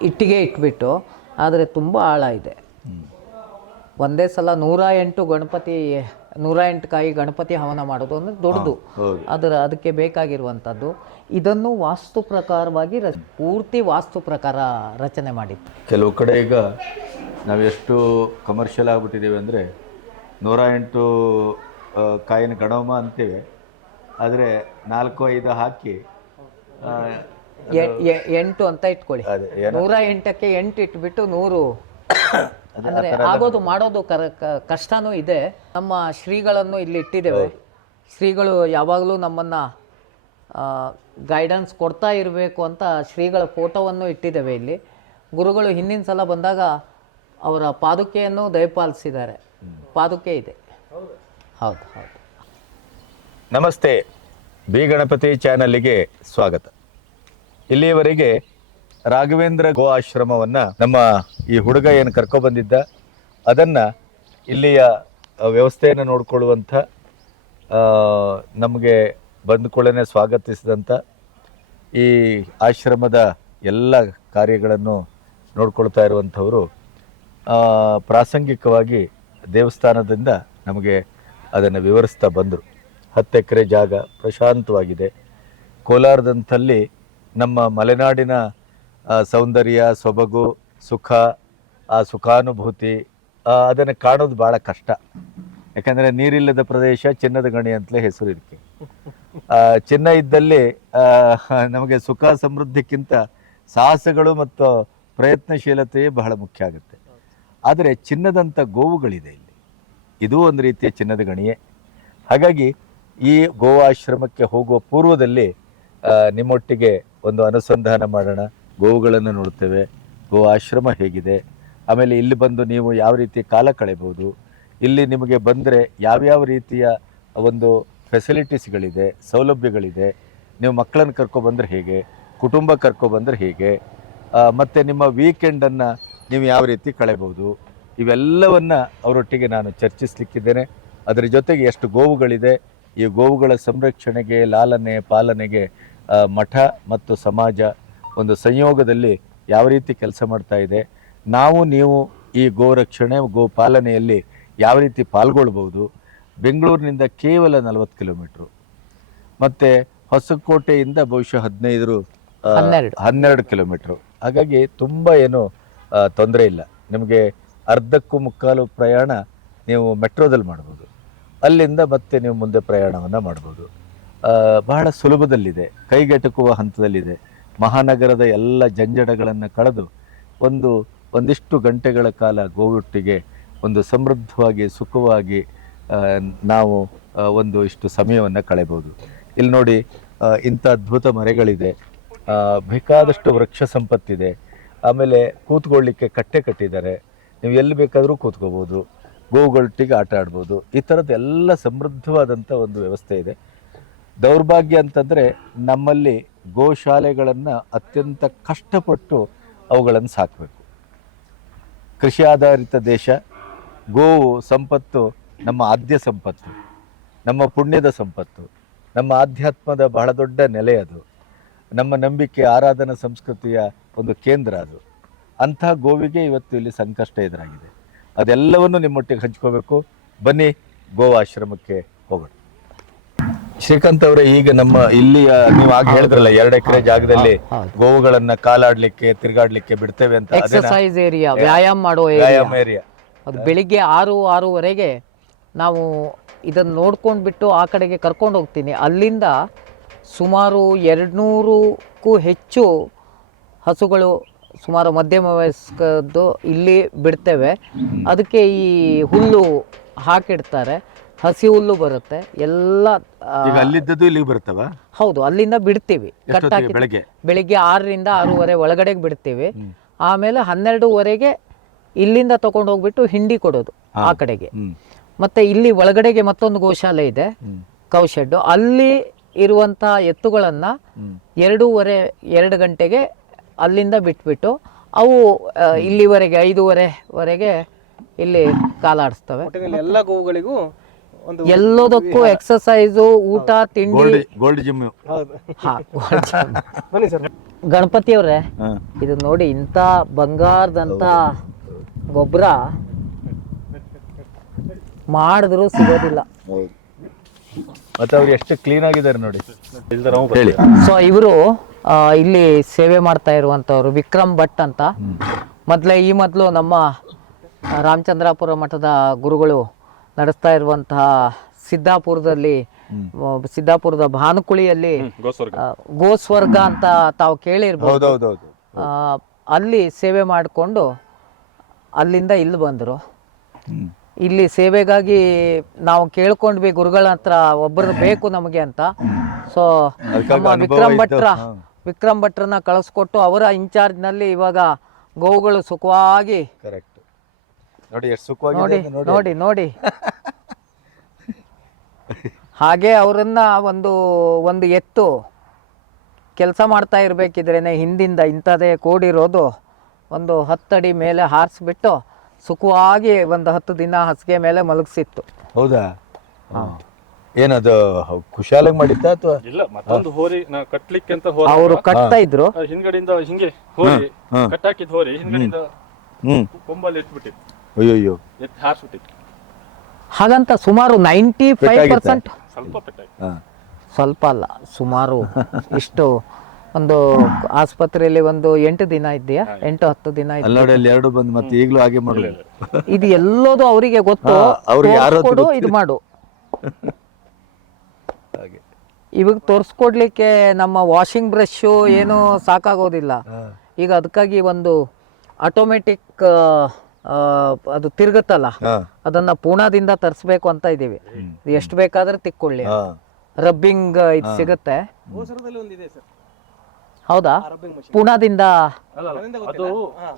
ಇಟ್ಟಿಗೆ ಇಟ್ಬಿಟ್ಟು ಆದರೆ ತುಂಬ ಆಳ ಇದೆ. ಒಂದೇ ಸಲ ನೂರ ಎಂಟು ಗಣಪತಿ ನೂರ ಎಂಟು ಕಾಯಿ ಗಣಪತಿ ಹವನ ಮಾಡೋದು ಅಂದರೆ ದೊಡ್ಡದು. ಅದರ ಅದಕ್ಕೆ ಬೇಕಾಗಿರುವಂಥದ್ದು. ಇದನ್ನು ವಾಸ್ತು ಪ್ರಕಾರವಾಗಿ ರ ಪೂರ್ತಿ ವಾಸ್ತು ಪ್ರಕಾರ ರಚನೆ ಮಾಡಿತ್ತು ಕೆಲವು ಕಡೆ ಈಗ ನಾವು ಎಷ್ಟು ಕಮರ್ಷಿಯಲ್ ಆಗಿಬಿಟ್ಟಿದ್ದೇವೆ ಅಂದರೆ ನೂರ ಎಂಟು ಕಾಯಿನ ಗಣೋಮ ಅಂತೇವೆ. ಆದರೆ ನಾಲ್ಕು ಐದು ಹಾಕಿ ಎಂಟು ಅಂತ ಇಟ್ಕೊಳ್ಳಿ. ನೂರ ಎಂಟಕ್ಕೆ ಎಂಟು ಇಟ್ಬಿಟ್ಟು ನೂರು. ಅಂದ್ರೆ ಆಗೋದು ಮಾಡೋದು ಕರ ಕಷ್ಟನೂ ಇದೆ. ನಮ್ಮ ಶ್ರೀಗಳನ್ನು ಇಲ್ಲಿ ಇಟ್ಟಿದ್ದೇವೆ. ಶ್ರೀಗಳು ಯಾವಾಗಲೂ ನಮ್ಮನ್ನ ಗೈಡೆನ್ಸ್ ಕೊಡ್ತಾ ಇರಬೇಕು ಅಂತ ಶ್ರೀಗಳ ಫೋಟೋವನ್ನು ಇಟ್ಟಿದ್ದೇವೆ ಇಲ್ಲಿ. ಗುರುಗಳು ಹಿಂದಿನ ಸಲ ಬಂದಾಗ ಅವರ ಪಾದುಕೆಯನ್ನು ದಯಪಾಲಿಸಿದ್ದಾರೆ. ಪಾದುಕೆ ಇದೆ. ಹೌದು ಹೌದು. ನಮಸ್ತೆ. ಬಿ ಗಣಪತಿ ಚಾನಲ್ಗೆ ಸ್ವಾಗತ. ಇಲ್ಲಿಯವರೆಗೆ ರಾಘವೇಂದ್ರ ಗೋ ಆಶ್ರಮವನ್ನ ನಮ್ಮ ಈ ಹುಡುಗ ಏನು ಕರ್ಕೊಬಂದಿದ್ದ ಅದನ್ನ ಇಲ್ಲಿಯ ವ್ಯವಸ್ಥೆಯನ್ನು ನೋಡಿಕೊಳ್ಳುವಂಥ ನಮಗೆ ಬಂದುಕೊಳ್ಳನೆ ಸ್ವಾಗತಿಸಿದಂಥ ಈ ಆಶ್ರಮದ ಎಲ್ಲ ಕಾರ್ಯಗಳನ್ನು ನೋಡ್ಕೊಳ್ತಾ ಇರುವಂಥವರು ಪ್ರಾಸಂಗಿಕವಾಗಿ ದೇವಸ್ಥಾನದಿಂದ ನಮಗೆ ಅದನ್ನು ವಿವರಿಸ್ತಾ ಬಂದರು. ಹತ್ತು ಎಕರೆ ಜಾಗ, ಪ್ರಶಾಂತವಾಗಿದೆ. ಕೋಲಾರದಂಥಲ್ಲಿ ನಮ್ಮ ಮಲೆನಾಡಿನ ಸೌಂದರ್ಯ, ಸೊಬಗು, ಸುಖ, ಆ ಸುಖಾನುಭೂತಿ ಅದನ್ನು ಕಾಣೋದು ಭಾಳ ಕಷ್ಟ. ಯಾಕಂದರೆ ನೀರಿಲ್ಲದ ಪ್ರದೇಶ, ಚಿನ್ನದ ಗಣಿ ಅಂತಲೇ ಹೆಸರು ಇದಕ್ಕೆ ಚಿನ್ನ ಇದ್ದಲ್ಲಿ ನಮಗೆ ಸುಖ ಸಮೃದ್ಧಿಕ್ಕಿಂತ ಸಾಹಸಗಳು ಮತ್ತು ಪ್ರಯತ್ನಶೀಲತೆಯೇ ಬಹಳ ಮುಖ್ಯ ಆಗುತ್ತೆ. ಆದರೆ ಚಿನ್ನದಂಥ ಗೋವುಗಳಿದೆ ಇಲ್ಲಿ. ಇದು ಒಂದು ರೀತಿಯ ಚಿನ್ನದ ಗಣಿಯೇ. ಹಾಗಾಗಿ ಈ ಗೋವಾಶ್ರಮಕ್ಕೆ ಹೋಗುವ ಪೂರ್ವದಲ್ಲಿ ನಿಮ್ಮೊಟ್ಟಿಗೆ ಒಂದು ಅನುಸಂಧಾನ ಮಾಡೋಣ. ಗೋವುಗಳನ್ನು ನೋಡ್ತೇವೆ ಗೋ ಆಶ್ರಮ ಹೇಗಿದೆ. ಆಮೇಲೆ ಇಲ್ಲಿ ಬಂದು ನೀವು ಯಾವ ರೀತಿ ಕಾಲ ಕಳೆಯಬಹುದು. ಇಲ್ಲಿ ನಿಮಗೆ ಬಂದರೆ ಯಾವ್ಯಾವ ರೀತಿಯ ಒಂದು ಫೆಸಿಲಿಟೀಸ್ಗಳಿದೆ ಸೌಲಭ್ಯಗಳಿದೆ, ನೀವು ಮಕ್ಕಳನ್ನು ಕರ್ಕೊಬಂದ್ರೆ ಹೇಗೆ, ಕುಟುಂಬ ಕರ್ಕೊಬಂದ್ರೆ ಹೇಗೆ ಮತ್ತು ನಿಮ್ಮ ವೀಕೆಂಡನ್ನು ನೀವು ಯಾವ ರೀತಿ ಕಳೆಯಬಹುದು. ಇವೆಲ್ಲವನ್ನು ಅವರೊಟ್ಟಿಗೆ ನಾನು ಚರ್ಚಿಸಲಿಕ್ಕಿದ್ದೇನೆ. ಅದರ ಜೊತೆಗೆ ಎಷ್ಟು ಗೋವುಗಳಿದೆ, ಈ ಗೋವುಗಳ ಸಂರಕ್ಷಣೆಗೆ, ಲಾಲನೆ, ಪಾಲನೆಗೆ ಮಠ ಮತ್ತು ಸಮಾಜ ಒಂದು ಸಂಯೋಗದಲ್ಲಿ ಯಾವ ರೀತಿ ಕೆಲಸ ಮಾಡ್ತಾ ಇದೆ. ನಾವು ನೀವು ಈ ಗೋರಕ್ಷಣೆ ಗೋಪಾಲನೆಯಲ್ಲಿ ಗೋ ಪಾಲನೆಯಲ್ಲಿ ಯಾವ ರೀತಿ ಪಾಲ್ಗೊಳ್ಬೋದು ಬೆಂಗಳೂರಿನಿಂದ ಕೇವಲ ನಲವತ್ತು ಕಿಲೋಮೀಟ್ರು. ಮತ್ತು ಹೊಸಕೋಟೆಯಿಂದ ಬಹುಶಃ ಹದಿನೈದು ಹನ್ನೆರಡು. ಹನ್ನೆರಡು ಕಿಲೋಮೀಟ್ರು. ಹಾಗಾಗಿ ತುಂಬ ಏನು ತೊಂದರೆ ಇಲ್ಲ. ನಿಮಗೆ ಅರ್ಧಕ್ಕೂ ಮುಕ್ಕಾಲು ಪ್ರಯಾಣ ನೀವು ಮೆಟ್ರೋದಲ್ಲಿ ಮಾಡ್ಬೋದು. ಅಲ್ಲಿಂದ ಮತ್ತೆ ನೀವು ಮುಂದೆ ಪ್ರಯಾಣವನ್ನು ಮಾಡ್ಬೋದು. ಬಹಳ ಸುಲಭದಲ್ಲಿದೆ. ಕೈಗೆಟುಕುವ ಹಂತದಲ್ಲಿದೆ. ಮಹಾನಗರದ ಎಲ್ಲ ಜಂಜಡಗಳನ್ನು ಕಳೆದು ಒಂದು, ಒಂದಿಷ್ಟು ಗಂಟೆಗಳ ಕಾಲ ಗೋವಿಟ್ಟಿಗೆ ಒಂದು ಸಮೃದ್ಧವಾಗಿ, ಸುಖವಾಗಿ ನಾವು ಒಂದು ಇಷ್ಟು ಸಮಯವನ್ನು ಕಳೆಯಬಹುದು ಇಲ್ಲಿ ನೋಡಿ ಇಂಥ ಅದ್ಭುತ ಮರಗಳಿದೆ. ಬೇಕಾದಷ್ಟು ವೃಕ್ಷ ಸಂಪತ್ತಿದೆ. ಆಮೇಲೆ ಕೂತ್ಕೊಳ್ಳಿಕ್ಕೆ ಕಟ್ಟೆ ಕಟ್ಟಿದ್ದಾರೆ. ನೀವು ಎಲ್ಲಿ ಬೇಕಾದರೂ ಕೂತ್ಕೋಬೋದು. ಗೋವುಗಳೊಟ್ಟಿಗೆ ಆಟ ಆಡ್ಬೋದು. ಈ ಥರದ್ದು ಎಲ್ಲ ಸಮೃದ್ಧವಾದಂಥ ಒಂದು ವ್ಯವಸ್ಥೆ ಇದೆ. ದೌರ್ಭಾಗ್ಯ ಅಂತಂದರೆ ನಮ್ಮಲ್ಲಿ ಗೋಶಾಲೆಗಳನ್ನು ಅತ್ಯಂತ ಕಷ್ಟಪಟ್ಟು ಅವುಗಳನ್ನು ಸಾಕಬೇಕು. ಕೃಷಿ ಆಧಾರಿತ ದೇಶ, ಗೋವು ಸಂಪತ್ತು, ನಮ್ಮ ಆದ್ಯ ಸಂಪತ್ತು, ನಮ್ಮ ಪುಣ್ಯದ ಸಂಪತ್ತು, ನಮ್ಮ ಆಧ್ಯಾತ್ಮದ ಬಹಳ ದೊಡ್ಡ ನೆಲೆ ಅದು. ನಮ್ಮ ನಂಬಿಕೆ ಆರಾಧನಾ ಸಂಸ್ಕೃತಿಯ ಒಂದು ಕೇಂದ್ರ ಅದು. ಅಂಥ ಗೋವಿಗೆ ಇವತ್ತು ಇಲ್ಲಿ ಸಂಕಷ್ಟ ಎದುರಾಗಿದೆ. ಅದೆಲ್ಲವನ್ನು ನಿಮ್ಮೊಟ್ಟಿಗೆ ಹಂಚ್ಕೋಬೇಕು. ಬನ್ನಿ ಗೋವಾ ಆಶ್ರಮಕ್ಕೆ ಹೋಗೋಣ. ಶ್ರೀಕಾಂತ್ ಅವರೇ ಈಗ ನಮ್ಮ ಇಲ್ಲಿ ನೀವು ಆಗ ಹೇಳಿದ್ರಲ್ಲ ಎರಡು ಎಕರೆ ಜಾಗದಲ್ಲಿ. ಗೋವುಗಳನ್ನ ಕಾಲಾಡ್ಲಿಕ್ಕೆ ತಿರ್ಗಾಡ್ಲಿಕ್ಕೆ ಬಿಡ್ತೇವೆ ಅಂತ. ಎಕ್ಸರ್ಸೈಸ್ ಎಕ್ಸಸೈಸ್ ಏರಿಯಾ ವ್ಯಾಯಾಮ ಮಾಡೋ ವ್ಯಾಯಾಮ ಏರಿಯಾ ಅದು ಬೆಳಿಗ್ಗೆ ಆರು ಆರೂವರೆಗೆ ನಾವು ಇದನ್ನ ನೋಡ್ಕೊಂಡು ಬಿಟ್ಟು ಆ ಕಡೆಗೆ ಕರ್ಕೊಂಡು ಹೋಗ್ತೀನಿ. ಅಲ್ಲಿಂದ ಸುಮಾರು ಎರಡ್ನೂರಕ್ಕೂ ಹೆಚ್ಚು ಹಸುಗಳು ಸುಮಾರು ಮಧ್ಯಮ ವಯಸ್ಕದ್ದು ಇಲ್ಲಿ ಬಿಡ್ತೇವೆ. ಅದಕ್ಕೆ ಈ ಹುಲ್ಲು ಹಾಕಿಡ್ತಾರೆ. ಹಸಿ ಹುಲ್ಲು ಬರುತ್ತೆ. ಎಲ್ಲ ಈಗ ಅಲ್ಲಿದ್ದದ್ದು ಇಲ್ಲಿಗೆ ಬರ್ತವ ಹೌದು ಅಲ್ಲಿಂದ ಬಿಡ್ತೀವಿ. ಬೆಳಗ್ಗೆ? ಬೆಳಿಗ್ಗೆ ಆರರಿಂದ ಆರೂವರೆ ಒಳಗಡೆಗೆ ಬಿಡ್ತೀವಿ. ಆಮೇಲೆ ಹನ್ನೆರಡುವರೆಗೆ ಇಲ್ಲಿಂದ ತಗೊಂಡು ಹೋಗ್ಬಿಟ್ಟು ಹಿಂಡಿ ಕೊಡೋದು ಆ ಕಡೆಗೆ. ಮತ್ತೆ ಇಲ್ಲಿ ಒಳಗಡೆಗೆ ಮತ್ತೊಂದು ಗೋಶಾಲೆ ಇದೆ ಕೌ ಕೌಶೆಡ್ಡು. ಅಲ್ಲಿ ಇರುವಂತಹ ಎತ್ತುಗಳನ್ನ ಎರಡೂವರೆ ಎರಡು ಗಂಟೆಗೆ ಅಲ್ಲಿಂದ ಬಿಟ್ಬಿಟ್ಟು ಅವು ಇಲ್ಲಿವರೆಗೆ ಐದೂವರೆವರೆಗೆ ಇಲ್ಲಿ ಕಾಲಾಡಿಸ್ತವೆ. ಎಲ್ಲ ಗೋವುಗಳಿಗೂ ಒಂದು ಎಲ್ಲದಕ್ಕೂ ಎಕ್ಸಸೈಸು ಊಟ ತಿಂಡಿ. ಗೋಲ್ಡ್ ಗೋಲ್ಡ್ ಜಿಮ್ ಹೌದು. ಹಾ, ಬನ್ನಿ ಸರ್. ಗಣಪತಿಯವ್ರೆ ಇದು ನೋಡಿ ಇಂಥ ಬಂಗಾರದಂತ ಗೊಬ್ಬರ ಮಾಡಿದ್ರು ಸಿಗೋದಿಲ್ಲ. ಮತ್ತೆ ಅವ್ರು ಎಷ್ಟು ಕ್ಲೀನ್ ಆಗಿದ್ದಾರೆ ನೋಡಿ. ಹೇಳಿ. ಸೊ ಇವರು ಇಲ್ಲಿ ಸೇವೆ ಮಾಡ್ತಾ ಇರುವಂಥವ್ರು ವಿಕ್ರಮ್ ಭಟ್ ಅಂತ. ಮೊದಲೇ ಈ ಮೊದಲು ನಮ್ಮ ರಾಮಚಂದ್ರಾಪುರ ಮಠದ ಗುರುಗಳು ನಡೆಸ್ತಾ ಇರುವಂತಹ ಸಿದ್ದಾಪುರದಲ್ಲಿ ಸಿದ್ದಾಪುರದ ಭಾನುಕುಳಿಯಲ್ಲಿ ಗೋಸ್ವರ್ಗ. ಅಂತ ತಾವು ಕೇಳಿರ್ಬೋದು. ಅಲ್ಲಿ ಸೇವೆ ಮಾಡಿಕೊಂಡು ಅಲ್ಲಿಂದ ಇಲ್ಲಿ ಬಂದರು. ಇಲ್ಲಿ ಸೇವೆಗಾಗಿ ನಾವು ಕೇಳ್ಕೊಂಡ್ವಿ ಗುರುಗಳ ಹತ್ರ ಒಬ್ಬರು ಬೇಕು ನಮಗೆ ಅಂತ. ಸೊ ನಮ್ಮ ವಿಕ್ರಮ್ ಭಟ್ರ ವಿಕ್ರಮ್ ಭಟ್ರನ್ನ ಕಳಿಸ್ಕೊಟ್ಟು ಅವರ ಇನ್ಚಾರ್ಜ್ನಲ್ಲಿ ಇವಾಗ ಗೋವುಗಳು ಸುಖವಾಗಿ ನೋಡಿ ಎಷ್ಟು ಸುಖವಾಗಿ ನೋಡಿ ನೋಡಿ. ನೋಡಿ ಹಾಗೆ ಅವರನ್ನ ಒಂದು ಒಂದು ಎತ್ತು ಕೆಲಸ ಮಾಡ್ತಾ ಇರಬೇಕಿದ್ರೇ ಹಿಂದಿಂದ ಇಂಥದೇ ಕೂಡಿರೋದು ಒಂದು ಹತ್ತಡಿ ಮೇಲೆ ಹಾರಿಸ್ಬಿಟ್ಟು ಸುಖವಾಗಿ ಒಂದು ಹತ್ತು ದಿನ ಹಾಸಿಗೆ ಮೇಲೆ ಮಲಗಿಸಿತ್ತು. ಹೌದಾ? ಏನದು ಕುಶಾಲಾಗಿ ಮಾಡಿದ್ದ ಅಥವಾ? ಇಲ್ಲ ಮತ್ತೊಂದು ಹೋರಿ ನಾ ಕಟ್ಲಿಕ್ಕೆ ಅಂತ ಹೋದ ಅವರು ಕಟ್ತಾ ಇದ್ರು. ಹಿಂದ್ಗಡೆಯಿಂದ ಹಿಂಗೆ ಹೋರಿ ಕಟ್ಟಾಕಿದ್ ಹೋರಿ ಹಿಂದ್ಗಡೆಯಿಂದ ಹ್ಮ್. ಕೊಂಬಲ್ಲಿ ಎತ್ಬಿಟ್ಟಿತ್ತು ಅಯ್ಯೋ ಎತ್ತಿ ಹಾರಿಸ್ಬಿಟ್ಟಿತ್ತು ಹಾಗಂತ ಸುಮಾರು ನೈಂಟಿ ಫೈವ್? ಪರ್ಸೆಂಟ್ ಸ್ವಲ್ಪ ಪೆಟ್ಟಾಯ್ತು. ಹಾ. ಸ್ವಲ್ಪ ಅಲ್ಲ ಸುಮಾರು ಇಷ್ಟು ಒಂದು ಆಸ್ಪತ್ರೆಯಲ್ಲಿ ಒಂದು ಎಂಟು ದಿನ ಇದೆಯಾ ಎಂಟು ಹತ್ತು ದಿನ ಇದ್ದೀಯ? ಅಲ್ಲಿ ಎರಡು ಬಂದು ಮತ್ತೆ ಈಗಲೂ ಹಾಗೆ ಮಾಡಲಿಲ್ಲ ಇದು ಎಲ್ಲೋದು ಅವರಿಗೆ ಗೊತ್ತು. ಹಾ, ಅವ್ರಿಗೆ ಯಾರು ತೋರ್ಸ್ಕೊಡು, ಇದು ಮಾಡು. ಹಾಗೆ. ಇವಾಗ ತೋರಿಸ್ಕೊಡ್ಲಿಕ್ಕೆ ನಮ್ಮ ವಾಷಿಂಗ್ ಬ್ರಷು ಏನು ಸಾಕಾಗೋದಿಲ್ಲ. ಈಗ ಅದಕ್ಕಾಗಿ ಒಂದು ಆಟೋಮೆಟಿಕ್ ಅದು ತಿರುಗುತ್ತಲ್ಲ. ಅದನ್ನ ಪೂನಾದಿಂದ ತರಿಸ್ಬೇಕು ಅಂತ ಇದ್ದೀವಿ. ಎಷ್ಟು ಬೇಕಾದ್ರೆ ತಿಕ್ಕೊಳ್ಳಿ. ರಬ್ಬಿಂಗ್ ಇದು ಸಿಗುತ್ತೆ. ಗೋಸರದಲ್ಲಿ ಒಂದಿದೆ ಸರ್. ಹೌದಾ? ಪೂನಾದಿಂದ ರಬ್ಬಿಂಗ್ ಮಷೀನ್. ಪುಣಾದಿಂದ ಅಲ್ಲ ಅಲ್ಲ, ಅದು.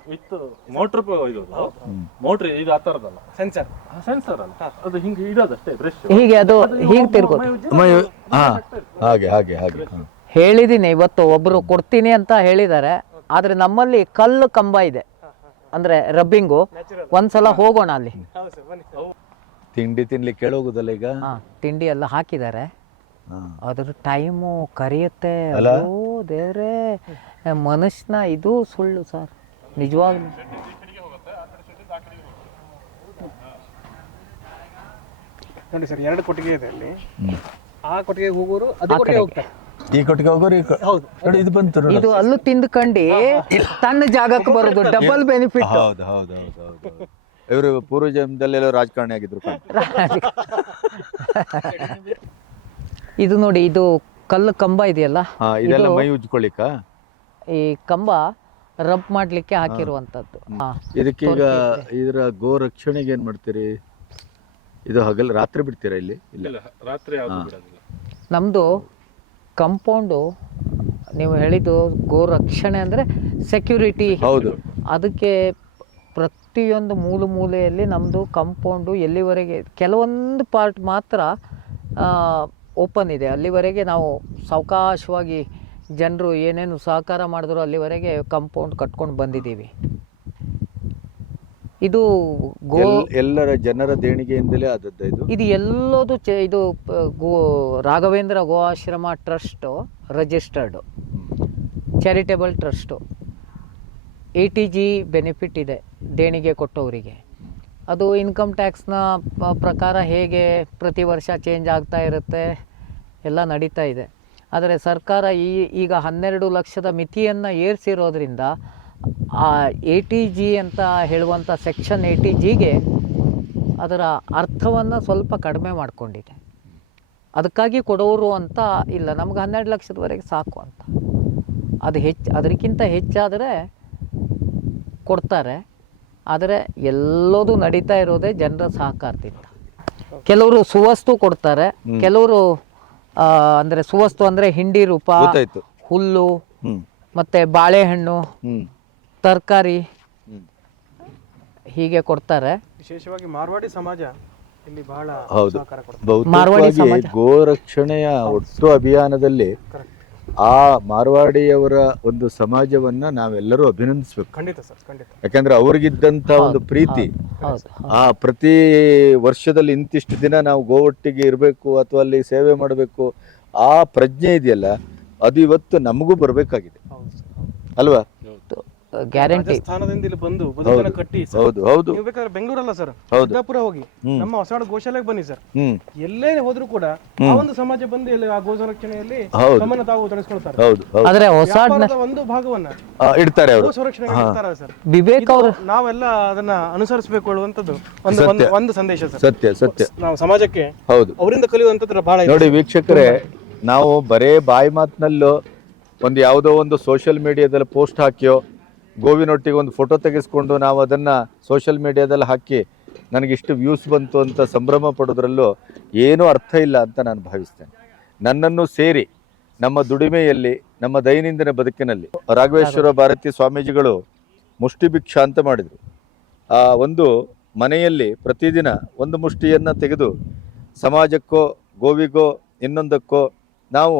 ವಿತ್ ಮೋಟ್ರ್ ಇದು ಮೋಟ್ರ್ ಇದು ಆ ಥರದ್ದಲ್ಲ ಸೆನ್ಸರ್ ಸೆನ್ಸರ್ ಅಲ್ಲ. ಅದು ಹಿಂಗೆ ಇರೋದಷ್ಟೇ ಬ್ರಷ್ ಹೀಗೆ ಅದು ಹೀಗೆ ತಿರ್ಗೋದು. ಹಾಗೆ ಹಾಗೆ ಹಾಗೆ. ಹಾ. ಹೇಳಿದ್ದೀನಿ ಇವತ್ತು ಒಬ್ರು ಕೊಡ್ತೀನಿ ಅಂತ ಹೇಳಿದ್ದಾರೆ. ಆದ್ರೆ ನಮ್ಮಲ್ಲಿ ಕಲ್ಲು ಕಂಬ ಇದೆ. ಅಂದರೆ ರಬ್ಬಿಂಗು ಒಂದ್ಸಲ ಹೋಗೋಣ ಅಲ್ಲಿ. ಹೌದು ಸರ್ ತಿಂಡಿ ತಿನ್ಲಿಕ್ಕೆ ಕೇಳೋಗುದಲ್ಲ ಈಗ? ಹಾಂ ತಿಂಡಿ ಎಲ್ಲ ಹಾಕಿದ್ದಾರೆ. ಅದ್ರ ಟೈಮು ಕರಿಯುತ್ತೆ. ಅಲ್ಲ? ಅಯ್ಯೋ ದೇವ್ರೇ. ಮನುಷ್ಯನ ಇದು ಸುಳ್ಳು ಸರ್. ನಿಜವಾಗ್ಲೂ. ನೋಡಿ ಸರ್ ಎರಡು ಕೊಟ್ಟಿಗೆ ಇದೆ ಅಲ್ಲಿ. ಆ ಕೊಟ್ಟಿಗೆ ಹೋಗೋರು ಅದು ಕೊಟ್ಟಿಗೆ ಹೋಗ್ತಾರೆ. ಈ ಕೊಟ್ಟಿಗೆ ಹೋಗೋರು ಈ ಕೊ- ಹೌದು. ನೋಡಿ ಇದು ಬಂತು ನೋಡಿ. ಇದು ಅಲ್ಲೂ ತಿಂದ್ಕಂಡು ತನ್ನ ಜಾಗಕ್ಕೆ ಬರೋದು ಡಬಲ್ ಬೆನಿಫಿಟ್ ಹೌದು ಹೌದು ಹೌದು ಹೌದು ಇವರು ಪೂರ್ವ ಜನ್ಮದಲ್ಲೆಲ್ಲೋ ರಾಜಕಾರಣಿ ಆಗಿದ್ರು. ಇದು ನೋಡಿ ಇದು ಕಲ್ಲು ಕಂಬ ಇದೆಯಲ್ಲ? ಹಾ ಇದೆಲ್ಲ ಮೈ ಉಜ್ಕೊಳ್ಳಿಕ್ಕ ಈ ಕಂಬ ರಬ್ ಮಾಡ್ಲಿಕ್ಕೆ ಹಾಕಿರುವಂತದ್ದು ಹಾ. ಇದಕ್ಕೀಗ ಇದರ ಗೋ ರಕ್ಷಣೆಗೆ ಏನ್ ಮಾಡ್ತೀರಿ? ಇದು ಹಗಲ್ ರಾತ್ರಿ ಬಿಡ್ತೀರಾ ಇಲ್ಲಿ? ಇಲ್ಲ. ರಾತ್ರಿ ಯಾವುದು ಬಿಡೋದಿಲ್ಲ. ನಮ್ಮದು ಕಂಪೌಂಡು ನೀವು ಹೇಳಿದ್ದು ಗೋ ರಕ್ಷಣೆ ಅಂದರೆ ಸೆಕ್ಯೂರಿಟಿ ಹೌದು. ಅದಕ್ಕೆ ಪ್ರತಿಯೊಂದು ಮೂಲೆ ಮೂಲೆಯಲ್ಲಿ ನಮ್ಮದು ಕಂಪೌಂಡು ಎಲ್ಲಿವರೆಗೆ ಕೆಲವೊಂದು ಪಾರ್ಟ್ ಮಾತ್ರ ಓಪನ್ ಇದೆ. ಅಲ್ಲಿವರೆಗೆ ನಾವು ಸಾವಕಾಶವಾಗಿ ಜನರು ಏನೇನು ಸಹಕಾರ ಮಾಡಿದ್ರು ಅಲ್ಲಿವರೆಗೆ ಕಂಪೌಂಡ್ ಕಟ್ಕೊಂಡು ಬಂದಿದ್ದೀವಿ. ಇದು ಗೋ ಎಲ್- ಎಲ್ಲರ ಜನರ ದೇಣಿಗೆಯಿಂದಲೇ ಆದದ್ದು ಇದು. ಇದು ಎಲ್ಲದು ಚ ಇದು ಪ- ಗೋ ರಾಘವೇಂದ್ರ ಗೋ Ashrama trust registered charitable trust eighty G benefit ಇದೆ ದೇಣಿಗೆ ಕೊಟ್ಟವರಿಗೆ. ಅದು ಇನ್ಕಮ್ ಟ್ಯಾಕ್ಸ್ನ ಪ್ರಕಾರ ಹೇಗೆ ಪ್ರತಿ ವರ್ಷ ಚೇಂಜ್ ಆಗ್ತಾ ಇರುತ್ತೆ ಎಲ್ಲ ನಡೀತಾ ಇದೆ. ಆದರೆ ಸರ್ಕಾರ ಈ ಈಗ ಹನ್ನೆರಡು ಲಕ್ಷದ ಮಿತಿಯನ್ನು ಏರಿಸಿರೋದ್ರಿಂದ ಆ ಎ ಟಿ ಜಿ ಅಂತ ಹೇಳುವಂಥ ಸೆಕ್ಷನ್ ಎ ಟಿ ಜಿಗೆ ಅದರ ಅರ್ಥವನ್ನು ಸ್ವಲ್ಪ ಕಡಿಮೆ ಮಾಡಿಕೊಂಡಿದೆ. ಅದಕ್ಕಾಗಿ ಕೊಡೋರು ಅಂತ ಇಲ್ಲ. ನಮ್ಗೆ ಹನ್ನೆರಡು ಲಕ್ಷದವರೆಗೆ ಸಾಕು ಅಂತ. ಅದು ಹೆಚ್ಚು ಅದಕ್ಕಿಂತ ಹೆಚ್ಚಾದರೆ ಕೊಡ್ತಾರೆ. ಆದರೆ ಎಲ್ಲದೂ ನಡೀತಾ ಇರೋದೇ ಜನರ ಸಹಕಾರದಿಂದ. ಕೆಲವರು ಸುವಸ್ತು ಕೊಡ್ತಾರೆ. ಕೆಲವರು ಅಂದರೆ ಸುವಸ್ತು ಅಂದರೆ ಹಿಂಡಿ ರೂಪ ಹುಲ್ಲು ಮತ್ತು ಬಾಳೆಹಣ್ಣು ತರಕಾರಿ ಹೀಗೆ ಕೊಡ್ತಾರೆ. ವಿಶೇಷವಾಗಿ ಮಾರ್ವಾಡಿ ಸಮಾಜ ಇಲ್ಲಿ ಬಹಳ ಹೌದು. ಸಹಕಾರ ಕೊಡ್ತಾರೆ ಮಾರ್ವಾಡಿ ಬಹುತೇಕವಾಗಿ ಗೋ ರಕ್ಷಣೆಯ ಒಟ್ಟು ಅಭಿಯಾನದಲ್ಲಿ ಕರೆಕ್ಟ್ ಆ ಮಾರ್ವಾಡಿಯವರ ಒಂದು ಸಮಾಜವನ್ನ ನಾವೆಲ್ಲರೂ ಅಭಿನಂದಿಸ್ಬೇಕು. ಖಂಡಿತ ಸರ್ ಖಂಡಿತ. ಯಾಕಂದ್ರೆ ಅವ್ರಿಗಿದ್ದಂತ ಒಂದು ಪ್ರೀತಿ. ಹೌದು. ಆ ಪ್ರತಿ ವರ್ಷದಲ್ಲಿ ಇಂತಿಷ್ಟು ದಿನ ನಾವು ಗೋವಟ್ಟಿಗೆ ಇರಬೇಕು ಅಥವಾ ಅಲ್ಲಿ ಸೇವೆ ಮಾಡಬೇಕು ಆ ಪ್ರಜ್ಞೆ ಇದೆಯಲ್ಲ ಅದು ಇವತ್ತು ನಮಗೂ ಬರಬೇಕಾಗಿದೆ. ಹೌದು ಸರ್ ಹೌದು. ಅಲ್ವಾ? ಗ್ಯಾರಂಟಿ ಸ್ಥಾನದಿಂದ ಇಲ್ಲಿ ಬಂದು ಬದುಕನ್ನ ಕಟ್ಟಿ ಸರ್ ಹೌದು ಹೌದು. ನೀವು ಬೇಕಾದ್ರೆ ಬೆಂಗಳೂರಲ್ಲ ಸರ್ ಹೌದು. ಸಿದ್ದಾಪುರ ಹೋಗಿ. ನಮ್ಮ ಹೊಸಾಡ ಗೋಶಾಲೆಗೆ ಬನ್ನಿ ಸರ್ ಹ್ಮ್. ಎಲ್ಲೇ ಹೋದ್ರು ಕೂಡ ಆ ಒಂದು ಸಮಾಜ ಬಂದು ಇಲ್ಲಿ ಆ ಗೋ ಸಂರಕ್ಷಣೆಯಲ್ಲಿ ಹೌದು. ತಮ್ಮನ್ನು ತಾವು ತೊಡಗಿಸ್ಕೊಳ್ತಾರೆ ಹೌದು ಹೌದು. ಆದರೆ ಹೊಸ ವ್ಯಾಪಾರದ ಒಂದು ಭಾಗವನ್ನ ಆ, ಇಡ್ತಾರೆ ಅವರು. ಸಂರಕ್ಷಣೆ ಸಂರಕ್ಷಣೆಗೆ ಇಡ್ತಾರೆ ಸರ್ ವಿವೇಕ್ ಅವರು ನಾವೆಲ್ಲ ಅದನ್ನ ಅನುಸರಿಸಬೇಕು ಹೇಳುವಂತದ್ದು ಒಂದು ಒಂದು ಒಂದು ಸಂದೇಶ ಸರ್ ಸತ್ಯ ಸತ್ಯ. ನಾವು ಸಮಾಜಕ್ಕೆ ಹೌದು. ಅವರಿಂದ ಕಲಿಯುವಂತದ್ದು ಬಹಳ ಇದೆ ನೋಡಿ ವೀಕ್ಷಕರೇ ನಾವು ಬರೇ ಬಾಯಿ ಮಾತಿನಲ್ಲೂ ಒಂದು ಯಾವುದೋ ಒಂದು ಸೋಷಿಯಲ್ ಮೀಡಿಯಾದಲ್ಲಿ ಪೋಸ್ಟ್ ಹಾಕಿಯೋ ಗೋವಿನೊಟ್ಟಿಗೆ ಒಂದು ಫೋಟೋ ತೆಗೆಸ್ಕೊಂಡು ನಾವು ಅದನ್ನು ಸೋಷಿಯಲ್ ಮೀಡಿಯಾದಲ್ಲಿ ಹಾಕಿ ನನಗಿಷ್ಟು ವ್ಯೂಸ್ ಬಂತು ಅಂತ ಸಂಭ್ರಮ ಪಡೋದ್ರಲ್ಲೂ ಏನೂ ಅರ್ಥ ಇಲ್ಲ ಅಂತ ನಾನು ಭಾವಿಸ್ತೇನೆ. ನನ್ನನ್ನು ಸೇರಿ ನಮ್ಮ ದುಡಿಮೆಯಲ್ಲಿ, ನಮ್ಮ ದೈನಂದಿನ ಬದುಕಿನಲ್ಲಿ ರಾಘವೇಶ್ವರ ಭಾರತಿ ಸ್ವಾಮೀಜಿಗಳು ಮುಷ್ಟಿ ಭಿಕ್ಷಾ ಅಂತ ಮಾಡಿದರು. ಆ ಒಂದು ಮನೆಯಲ್ಲಿ ಪ್ರತಿದಿನ ಒಂದು ಮುಷ್ಟಿಯನ್ನು ತೆಗೆದು ಸಮಾಜಕ್ಕೋ, ಗೋವಿಗೋ, ಇನ್ನೊಂದಕ್ಕೋ ನಾವು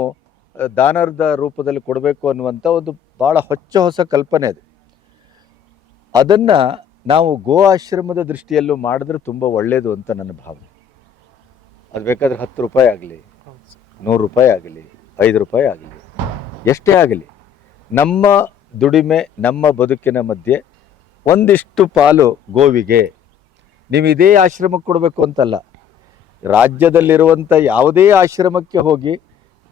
ದಾನರ್ದ ರೂಪದಲ್ಲಿ ಕೊಡಬೇಕು ಅನ್ನುವಂಥ ಒಂದು ಭಾಳ ಹೊಚ್ಚ ಹೊಸ ಕಲ್ಪನೆ ಅದು. ಅದನ್ನು ನಾವು ಗೋ ಆಶ್ರಮದ ದೃಷ್ಟಿಯಲ್ಲೂ ಮಾಡಿದ್ರೆ ತುಂಬ ಒಳ್ಳೆಯದು ಅಂತ ನನ್ನ ಭಾವನೆ. ಅದು ಬೇಕಾದ್ರೆ ಹತ್ತು ರೂಪಾಯಿ ಆಗಲಿ, ನೂರು ರೂಪಾಯಿ ಆಗಲಿ, ಐದು ರೂಪಾಯಿ ಆಗಲಿ, ಎಷ್ಟೇ ಆಗಲಿ, ನಮ್ಮ ದುಡಿಮೆ, ನಮ್ಮ ಬದುಕಿನ ಮಧ್ಯೆ ಒಂದಿಷ್ಟು ಪಾಲು ಗೋವಿಗೆ. ನೀವು ಇದೇ ಆಶ್ರಮಕ್ಕೆ ಕೊಡಬೇಕು ಅಂತಲ್ಲ. ರಾಜ್ಯದಲ್ಲಿರುವಂಥ ಯಾವುದೇ ಆಶ್ರಮಕ್ಕೆ ಹೋಗಿ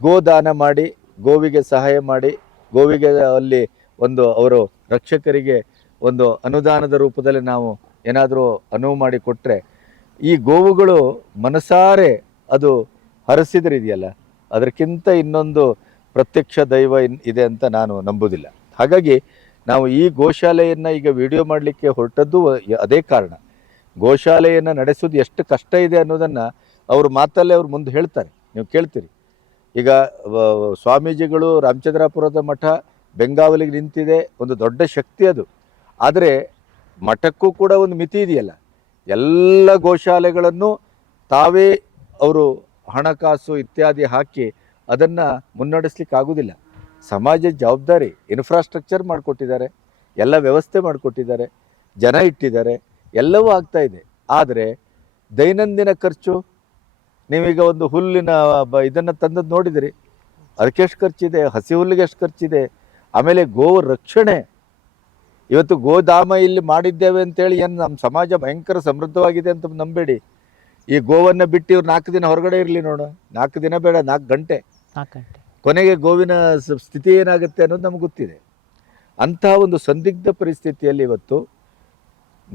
ಗೋದಾನ ಮಾಡಿ, ಗೋವಿಗೆ ಸಹಾಯ ಮಾಡಿ, ಗೋವಿಗೆ ಅಲ್ಲಿ ಒಂದು ಅವರು ರಕ್ಷಕರಿಗೆ ಒಂದು ಅನುದಾನದ ರೂಪದಲ್ಲಿ ನಾವು ಏನಾದರೂ ಅನುವು ಮಾಡಿ ಕೊಟ್ಟರೆ ಈ ಗೋವುಗಳು ಮನಸಾರೆ ಅದು ಹರಸಿದ್ರಿದೆಯಲ್ಲ ಅದಕ್ಕಿಂತ ಇನ್ನೊಂದು ಪ್ರತ್ಯಕ್ಷ ದೈವ ಇದೆ ಅಂತ ನಾನು ನಂಬುವುದಿಲ್ಲ ಹಾಗಾಗಿ ನಾವು ಈ ಗೋಶಾಲೆಯನ್ನು ಈಗ ವಿಡಿಯೋ ಮಾಡಲಿಕ್ಕೆ ಹೊರಟದ್ದು ಅದೇ ಕಾರಣ. ಗೋಶಾಲೆಯನ್ನು ನಡೆಸೋದು ಎಷ್ಟು ಕಷ್ಟ ಇದೆ ಅನ್ನೋದನ್ನು ಅವ್ರ ಮಾತಲ್ಲೇ ಅವ್ರು ಮುಂದೆ ಹೇಳ್ತಾರೆ. ನೀವು ಕೇಳ್ತೀರಿ. ಈಗ ಸ್ವಾಮೀಜಿಗಳು ರಾಮಚಂದ್ರಾಪುರದ ಮಠ, ಬೆಂಗಾವಲಿಗೆ ನಿಂತಿದೆ, ಒಂದು ದೊಡ್ಡ ಶಕ್ತಿ ಅದು. ಆದರೆ ಮಠಕ್ಕೂ ಕೂಡ ಒಂದು ಮಿತಿ ಇದೆಯಲ್ಲ. ಎಲ್ಲ ಗೋಶಾಲೆಗಳನ್ನು ತಾವೇ ಅವರು ಹಣಕಾಸು ಇತ್ಯಾದಿ ಹಾಕಿ ಅದನ್ನು ಮುನ್ನಡೆಸ್ಲಿಕ್ಕೆ ಆಗೋದಿಲ್ಲ. ಸಮಾಜದ ಜವಾಬ್ದಾರಿ ಇನ್ಫ್ರಾಸ್ಟ್ರಕ್ಚರ್ ಮಾಡಿಕೊಟ್ಟಿದ್ದಾರೆ, ಎಲ್ಲ ವ್ಯವಸ್ಥೆ ಮಾಡಿಕೊಟ್ಟಿದ್ದಾರೆ, ಜನ ಇಟ್ಟಿದ್ದಾರೆ, ಎಲ್ಲವೂ ಆಗ್ತಾ ಇದೆ. ಆದರೆ ದೈನಂದಿನ ಖರ್ಚು, ನೀವೀಗ ಒಂದು ಹುಲ್ಲಿನ ಬ, ಇದನ್ನು ತಂದದ್ದು ನೋಡಿದಿರಿ. ಅದಕ್ಕೆ ಎಷ್ಟು ಖರ್ಚಿದೆ, ಹಸಿ ಹುಲ್ಲಿಗೆ ಎಷ್ಟು ಖರ್ಚಿದೆ, ಆಮೇಲೆ ಗೋ ರಕ್ಷಣೆ ಇವತ್ತು ಗೋಧಾಮ ಇಲ್ಲಿ ಮಾಡಿದ್ದೇವೆ ಅಂತೇಳಿ ಏನು ನಮ್ಮ ಸಮಾಜ ಭಯಂಕರ ಸಮೃದ್ಧವಾಗಿದೆ ಅಂತ ನಂಬೇಡಿ. ಈ ಗೋವನ್ನು ಬಿಟ್ಟು ಇವ್ರು ನಾಲ್ಕು ದಿನ ಹೊರಗಡೆ ಇರಲಿ ನೋಡು. ನಾಲ್ಕು ದಿನ ಬೇಡ ನಾಲ್ಕು ಗಂಟೆ. ಕೊನೆಗೆ ಗೋವಿನ ಸ- ಸ್ಥಿತಿ ಏನಾಗುತ್ತೆ ಅನ್ನೋದು ನಮ್ಗೆ ಗೊತ್ತಿದೆ. ಅಂತಹ ಒಂದು ಸಂದಿಗ್ಧ ಪರಿಸ್ಥಿತಿಯಲ್ಲಿ ಇವತ್ತು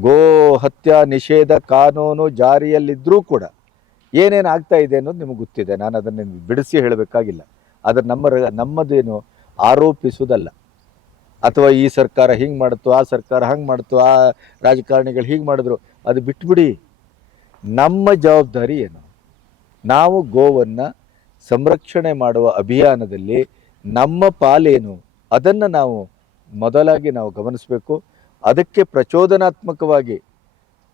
ಗೋ ಹತ್ಯಾ ನಿಷೇಧ ಕಾನೂನು ಜಾರಿಯಲ್ಲಿದ್ದರೂ ಕೂಡ ಏನೇನು ಆಗ್ತಾ ಇದೆ ಅನ್ನೋದು ನಿಮಗೆ ಗೊತ್ತಿದೆ. ನಾನು ಅದನ್ನು ಬಿಡಿಸಿ ಹೇಳಬೇಕಾಗಿಲ್ಲ. ಆದರೆ ನಮ್ಮ ನಮ್ಮದೇನು ಆರೋಪಿಸುವುದಲ್ಲ. ಅಥವಾ ಈ ಸರ್ಕಾರ ಹಿಂಗೆ ಮಾಡ್ತು ಆ ಸರ್ಕಾರ ಹಂಗೆ ಮಾಡ್ತು ಆ ರಾಜಕಾರಣಿಗಳು ಹೀಗೆ ಮಾಡಿದ್ರು, ಅದು ಬಿಟ್ಬಿಡಿ. ನಮ್ಮ ಜವಾಬ್ದಾರಿ ಏನು? ನಾವು ಗೋವನ್ನು ಸಂರಕ್ಷಣೆ ಮಾಡುವ ಅಭಿಯಾನದಲ್ಲಿ ನಮ್ಮ ಪಾಲೇನು? ಅದನ್ನು ನಾವು ಮೊದಲಾಗಿ ನಾವು ಗಮನಿಸಬೇಕು. ಅದಕ್ಕೆ ಪ್ರಚೋದನಾತ್ಮಕವಾಗಿ,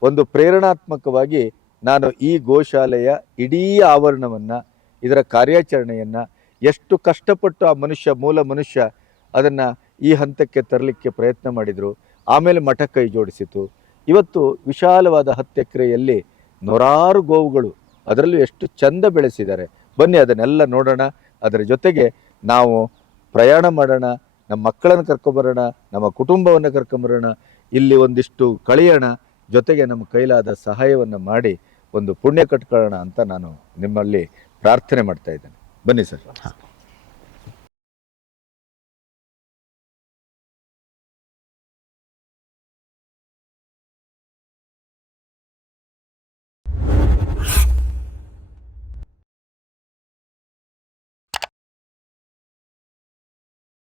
ಒಂದು ಪ್ರೇರಣಾತ್ಮಕವಾಗಿ ನಾನು ಈ ಗೋಶಾಲೆಯ ಇಡೀ ಆವರಣವನ್ನು, ಇದರ ಕಾರ್ಯಾಚರಣೆಯನ್ನು, ಎಷ್ಟು ಕಷ್ಟಪಟ್ಟು ಆ ಮನುಷ್ಯ, ಮೂಲ ಮನುಷ್ಯ ಅದನ್ನು ಈ ಹಂತಕ್ಕೆ ತರಲಿಕ್ಕೆ ಪ್ರಯತ್ನ ಮಾಡಿದರು. ಆಮೇಲೆ ಮಠ ಕೈ ಜೋಡಿಸಿತು. ಇವತ್ತು ವಿಶಾಲವಾದ ಹತ್ತು ಎಕರೆಯಲ್ಲಿ ನೂರಾರು ಗೋವುಗಳು ಅದರಲ್ಲೂ ಎಷ್ಟು ಚಂದ ಬೆಳೆಸಿದ್ದಾರೆ. ಬನ್ನಿ ಅದನ್ನೆಲ್ಲ ನೋಡೋಣ. ಅದರ ಜೊತೆಗೆ ನಾವು ಪ್ರಯಾಣ ಮಾಡೋಣ. ನಮ್ಮ ಮಕ್ಕಳನ್ನು ಕರ್ಕೊಂಬರೋಣ. ನಮ್ಮ ಕುಟುಂಬವನ್ನು ಕರ್ಕೊಂಬರೋಣ. ಇಲ್ಲಿ ಒಂದಿಷ್ಟು ಕಳೆಯೋಣ. ಜೊತೆಗೆ ನಮ್ಮ ಕೈಲಾದ ಸಹಾಯವನ್ನು ಮಾಡಿ ಒಂದು ಪುಣ್ಯ ಕಟ್ಕೊಳ್ಳೋಣ ಅಂತ ನಾನು ನಿಮ್ಮಲ್ಲಿ ಪ್ರಾರ್ಥನೆ ಮಾಡ್ತಾ ಇದ್ದೇನೆ. ಬನ್ನಿ ಸರ್.